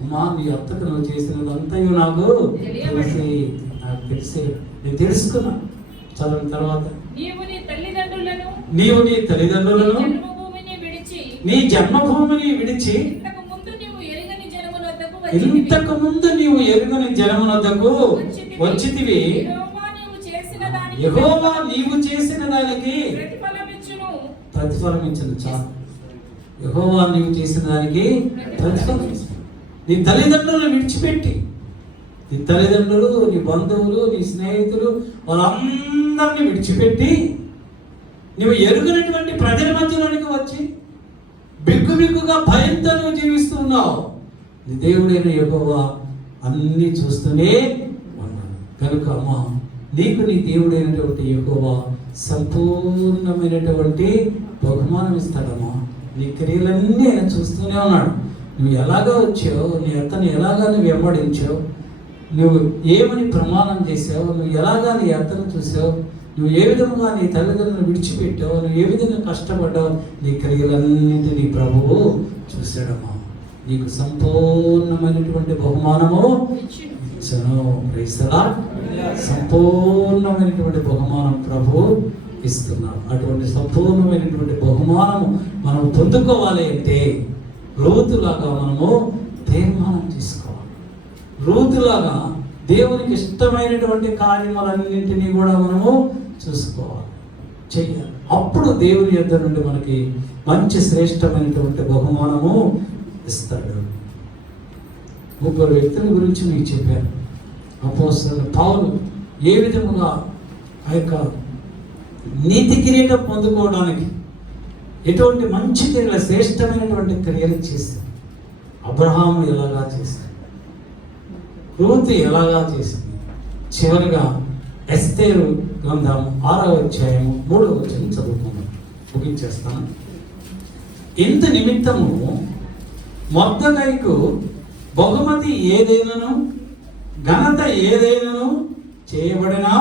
అమ్మా నీ అత్తకు నువ్వు చేసినదంతయు నాకు తెలిసి నేను తెలుసుకున్నా. చదివిన తర్వాత నీవు నీ తల్లిదండ్రులను నీ జన్మభూమిని విడిచి ఇంతకు ముందు నీవు ఎరుగని జనమునొద్దకు వచ్చితివి. యెహోవా నీవు చేసిన దానికి ప్రతిఫలం ఇచ్చును. చాలు, యెహోవా నీవు చేసిన దానికి ప్రతిఫలం ఇచ్చును. నీ తల్లిదండ్రులను విడిచిపెట్టి, నీ తల్లిదండ్రులు, నీ బంధువులు, నీ స్నేహితులు వాళ్ళందరినీ విడిచిపెట్టి నువ్వు ఎరుగనటువంటి ప్రజల మధ్యలోనికి వచ్చి బిగ్గుగా భయంతో నువ్వు జీవిస్తున్నావు. నీ దేవుడైన యెహోవా అన్ని చూస్తూనే ఉన్నాడు కనుక అమ్మా నీకు నీ దేవుడైనటువంటి యెహోవా సంపూర్ణమైనటువంటి బహుమానం ఇస్తాడమ్మా. నీ క్రియలన్నీ ఆయన చూస్తూనే ఉన్నాడు. నువ్వు ఎలాగా వచ్చావు, నీ అత్తని ఎలాగా నువ్వు వెంబడించావు, నువ్వు ఏమని ప్రమాణం చేసావు, నువ్వు ఎలాగా నీ అత్తను చూసావు, నువ్వు ఏ విధంగా నీ తల్లిదండ్రులను విడిచిపెట్టావు, నువ్వు ఏ విధంగా కష్టపడ్డావు, నీ క్రియలన్నింటినీ ప్రభువు చూశాడమ్మా. నీకు సంపూర్ణమైనటువంటి బహుమానము ఇచ్చను. సంపూర్ణమైనటువంటి బహుమానం ప్రభువు ఇస్తున్నాడు. అటువంటి సంపూర్ణమైనటువంటి బహుమానము మనం పొందుకోవాలి అంటే రూతులాగా మనము తీర్మానం చేసుకోవాలి. రూతులాగా దేవునికి ఇష్టమైనటువంటి కార్యములన్నింటినీ కూడా మనము చూసుకోవాలి, చెయ్యాలి. అప్పుడు దేవుని యొద్ద నుండి మనకి మంచి శ్రేష్టమైనటువంటి బహుమానము ఇస్తాడు. 3 వ్యక్తుల గురించి మీకు చెప్పాను. అపోస్తలుడు పౌలు ఏ విధముగా ఆ యొక్క నీతి కిరీటం పొందుకోవడానికి ఎటువంటి మంచి క్రియలు, శ్రేష్టమైనటువంటి క్రియలు చేశాడు. అబ్రహాము ఎలాగా చేశాడు, రూతు ఎలాగా చేసింది. చివరిగా ఎస్తేరు గ్రంథం 6వ అధ్యాయము 3వ వచనం చదువుకుందాం, ముగించేస్తాను. ఇంత నిమిత్తము మొర్దెకైకు బహుమతి ఏదైనాను ఘనత ఏదైనాను చేయబడినా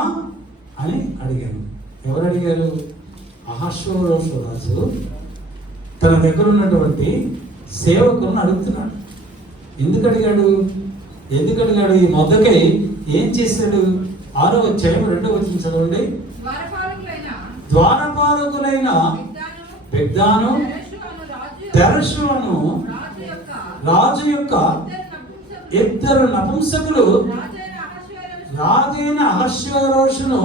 అని అడిగాను. ఎవరు అడిగారు? అహష్వేరోషు రాజు తన దగ్గర ఉన్నటువంటి సేవకులను అడుగుతున్నాడు. ఎందుకు అడిగాడు? ఈ మొర్దెకై ఏం చేశాడు? 6వ అధ్యాయం 2వ వచనం చదవండి. ద్వారపాలకులైన బిగ్దాను తెరషును రాజు యొక్క 2 నపుంసకులు రాజైన అహష్వేరోషును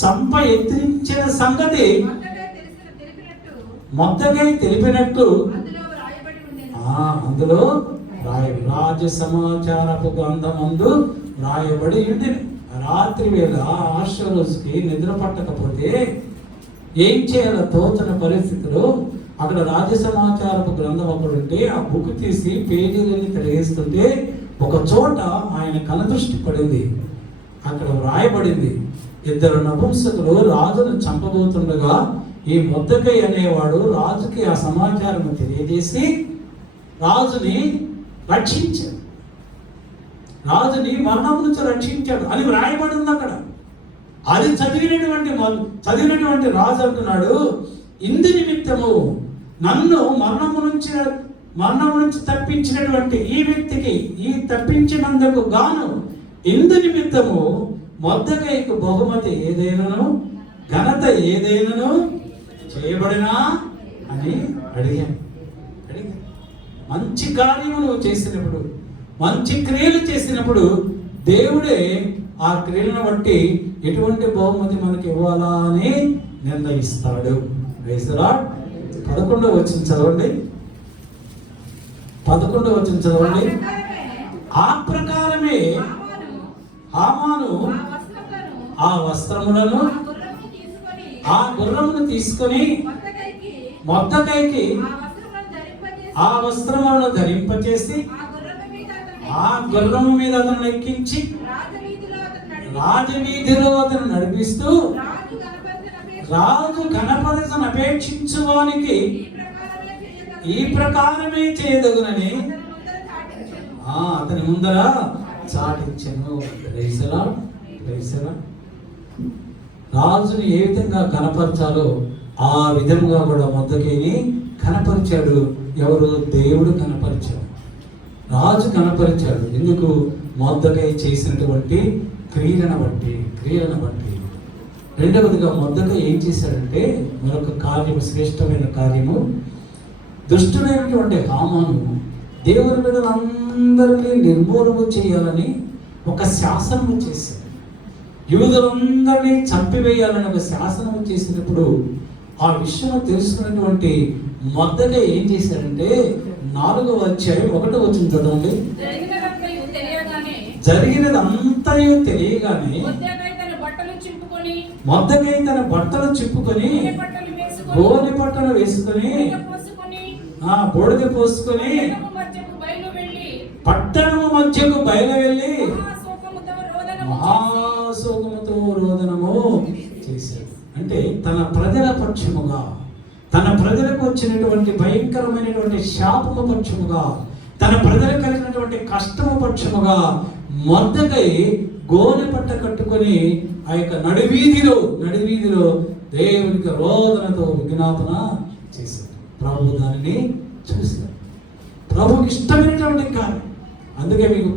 చంప ఎత్తించిన సంగతి మొర్దెకై తెలిపినట్టు అందులో రాజ సమాచారపు గ్రంథమందు రాయబడి ఉంది. రాత్రి వేళ అహష్వేరోషుకి నిద్ర పట్టకపోతే ఏం చేయాలో తోచని పరిస్థితిలో అక్కడ రాజ్య సమాచారపు గ్రంథం అప్పుడు ఉంటే ఆ బుక్ తీసి పేజీలన్నీ తిరిగేస్తుంటే ఒక చోట ఆయన కనుదృష్టి పడింది. అక్కడ వ్రాయబడింది, 2 నపుంసకులు రాజును చంపబోతుండగా ఈ మొర్దెకై అనేవాడు రాజుకి ఆ సమాచారం తెలియజేసి రాజుని రక్షించాడు, రాజుని మరణం నుంచి రక్షించాడు అని వ్రాయబడింది అక్కడ. అది చదివినటువంటి రాజు అంటున్నాడు, ఇందు నిమిత్తము నన్ను మరణము నుంచి తప్పించినటువంటి ఈ వ్యక్తికి ఈ తప్పించినందుకు గాను ఇందు నిమిత్తము మొర్దెకైకు బహుమతి ఏదైనాను ఘనత ఏదైనాను చేయబడినా అని అడిగాను. మంచి కార్యము నువ్వు చేసినప్పుడు, మంచి క్రియలు చేసినప్పుడు దేవుడే ఆ క్రియలను బట్టి ఎటువంటి బహుమతి మనకి ఇవ్వాలా అని నిర్ణయిస్తాడు. 11వ వచనం చదవండి. 11వ వచనం చదవండి. ఆ ప్రకారమే హామాను ఆ వస్త్రములను ఆ గుర్రమును తీసుకొని మొర్దెకైకి ఆ వస్త్రములను ధరింపచేసి ఆ గుర్రము మీద అతను ఎక్కించి రాజవీధిలో అతను నడిపిస్తూ రాజు గణపతిని అపేక్షించువానికి ఈ ప్రకారమే చేయదగునని అతని ముందర చాటించెను. రాజుని ఏ విధంగా కనపరచాలో ఆ విధంగా కూడా మొర్దెకైని కనపరిచాడు. ఎవరు? దేవుడు కనపరిచాడు, రాజు కనపరిచాడు. ఎందుకు? మొర్దెకై చేసినటువంటి క్రియలను బట్టి. రెండవదిగా మొర్దెకై ఏం చేశాడంటే మరొక కార్యము, శ్రేష్టమైన కార్యము. దుష్టుడైనటువంటి హామాను దేవుని బిడ్డలందరినీ నిర్మూలన చేయాలని ఒక శాసనము చేశాడు. యూదులందరినీ చంపివేయాలని ఒక శాసనము చేసినప్పుడు ఆ విషయం తెలుసుకున్నటువంటి మొర్దెకై ఏం చేశాడంటే 4వ అధ్యాయం 1వ వచనం చదవండి. జరిగినదంతయు తెలియగానే మొర్దెకై తన బట్టలు చింపుకొని గోనె బట్టలు వేసుకొని బూడిద పోసుకొని పట్టణము మధ్యకు బయలు వెళ్ళి మహాశోకముతో రోదనము చేశాడు. అంటే తన ప్రజల పక్షముగా, తన ప్రజలకు వచ్చినటువంటి భయంకరమైనటువంటి శాపము పక్షముగా, తన ప్రజలకు కలిగినటువంటి కష్టము పక్షముగా మొర్దెకై గోనె పట్ట కట్టుకొని ఆ యొక్క నడివీధిలో దేవునికి రోదనతో విజ్ఞాపన చేశాడు. ప్రభు దానిని చూశాడు. ప్రభుకి ఇష్టమైనటువంటి కార్యం. అందుకే మీకు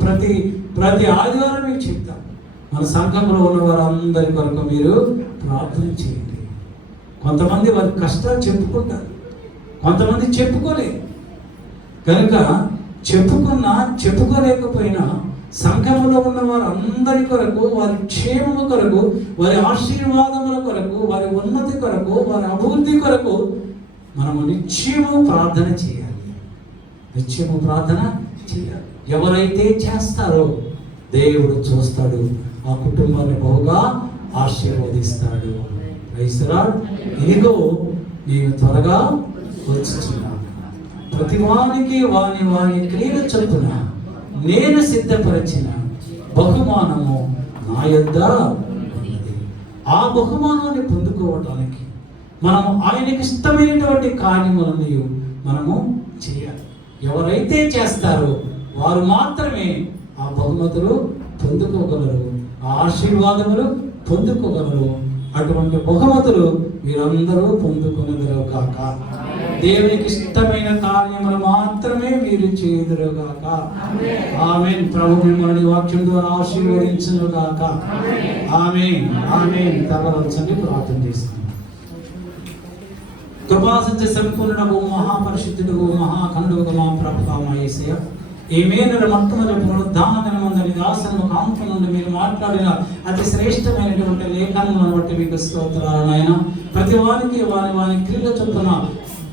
ప్రతి ఆదివారం మీకు చెప్తాను, మన సంఘంలో ఉన్న వారందరి కొరకు మీరు ప్రార్థన చేయండి. కొంతమంది వారి కష్టాలు చెప్పుకుంటారు, కొంతమంది చెప్పుకోలేరు. కనుక చెప్పుకోలేకపోయినా సంఘంలో ఉన్న వారందరి కొరకు, వారి క్షేమము కొరకు, వారి ఆశీర్వాదముల కొరకు, వారి ఉన్నతి కొరకు, వారి అభివృద్ధి కొరకు మనము నిత్యము ప్రార్థన చేయాలి. ఎవరైతే చేస్తారో దేవుడు చూస్తాడు, ఆ కుటుంబాన్ని బహుగా ఆశీర్వదిస్తాడు. ఇదిగో నేను త్వరగా వచ్చుచున్నాను, ప్రతి వానికి వాని క్రియల చొప్పున నేను సిద్ధపరిచిన బహుమానము నా యొద్ద ఉన్నది. ఆ బహుమానాన్ని పొందుకోవటానికి మనము ఆయనకి ఇష్టమైనటువంటి కార్యములను మనము చేయాలి. ఎవరైతే చేస్తారో వారు మాత్రమే ఆ బహుమతులు పొందుకోగలరు, ఆ ఆశీర్వాదములు పొందుకోగలరు. అటువంటి బహుమతులు మీరందరూ పొందుకునేదరు కాక, దేవునికి ఇష్టమైన కార్యములు మాత్రమే మీరు చేయుదురు గాక. ఆమేన్. ప్రభు మిమ్మల్ని వాక్యం ద్వారా ఆశీర్వదించును గాక. ఆమేన్. తలవంచండి, ప్రార్థన చేస్తాను. కృపాసత్య సంపూర్ణము మహాపరిశుద్ధుడు మహాఖండుడు మా ప్రభువా యేసయ్య, ఈ మేలుల మొట్టమొదటి పునరుద్ధానమందని దాసను కాంతి నుండి మీరు మాట్లాడిన అతి శ్రేష్టమైనటువంటి లేఖనములను బట్టి మీకు స్తోత్రాలు నాయన. ప్రతి వారికి వారి క్రియల చొప్పున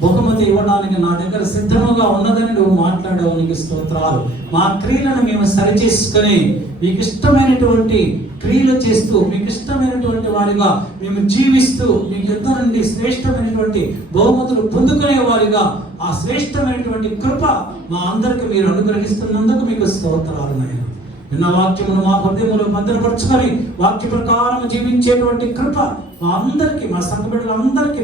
బహుమతి ఇవ్వడానికి నా దగ్గర సిద్ధముగా ఉన్నదని నువ్వు మాట్లాడావు, నీకు స్తోత్రాలు. మా క్రియలను మేము సరిచేసుకొని మీకు ఇష్టమైనటువంటి క్రియలు చేస్తూ, మీకు ఇష్టమైనటువంటి వారిగా మేము జీవిస్తూ, మీకు యుద్ధ నుండి శ్రేష్టమైనటువంటి బహుమతులు పొందుకునే వారిగా ఆ శ్రేష్టమైనటువంటి కృప మా అందరికి మీరు అనుగ్రహిస్తున్నందుకు మీకు స్తోత్రాలు నాయన. నిన్న వాక్యమును మా హృదయములో భద్రపరచుకొని వాక్య ప్రకారం జీవించేటువంటి కృప మా అందరికీ, మా సంఘ బిడ్డలందరికీ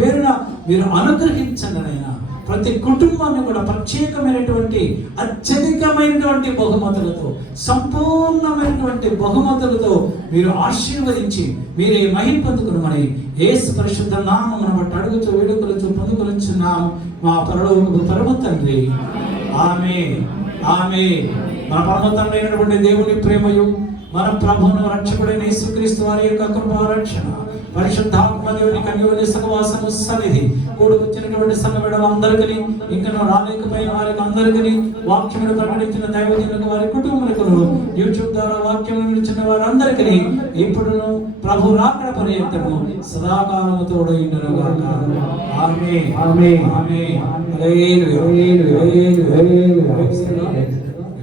పేరున మీరు అనుగ్రహించండి నాయన. ప్రతి కుటుంబాన్ని కూడా ప్రత్యేకమైనటువంటి అత్యధికమైనటువంటి బహుమతులతో, సంపూర్ణమైనటువంటి బహుమతులతో మీరు ఆశీర్వదించి మీరే మహిమ పొందుకునమని యేసు పరిశుద్ధ నామమున బట్టి అడుగుతూ వేడుకలుచు పొందుకొనిచున్నాము మా పరమ తండ్రి. ఆమేన్. మన పరమ తండ్రి అయినటువంటి దేవుని ప్రేమయు, మన ప్రభువును రక్షకుడైన యేసుక్రీస్తు వారి యొక్క కృపా రక్షణ, పరిశుద్ధాత్మ దేవుని కన్యోని సహవాసము సన్నిధి కూడి వచ్చినటువంటి సంఘ బిడ్డలందరికీ, ఇంకా రాలేకపోయిన వారికి అందరికీ, వాక్యమును ప్రకటించిన దైవజనులకు, వారి కుటుంబాలకు, యూట్యూబ్ ద్వారా వాక్యం వినిచిన వారందరికీ ఇప్పుడును ప్రభు రాకడ పర్యంతము సదాకాలము తోడైండును గాక. ఆమేన్.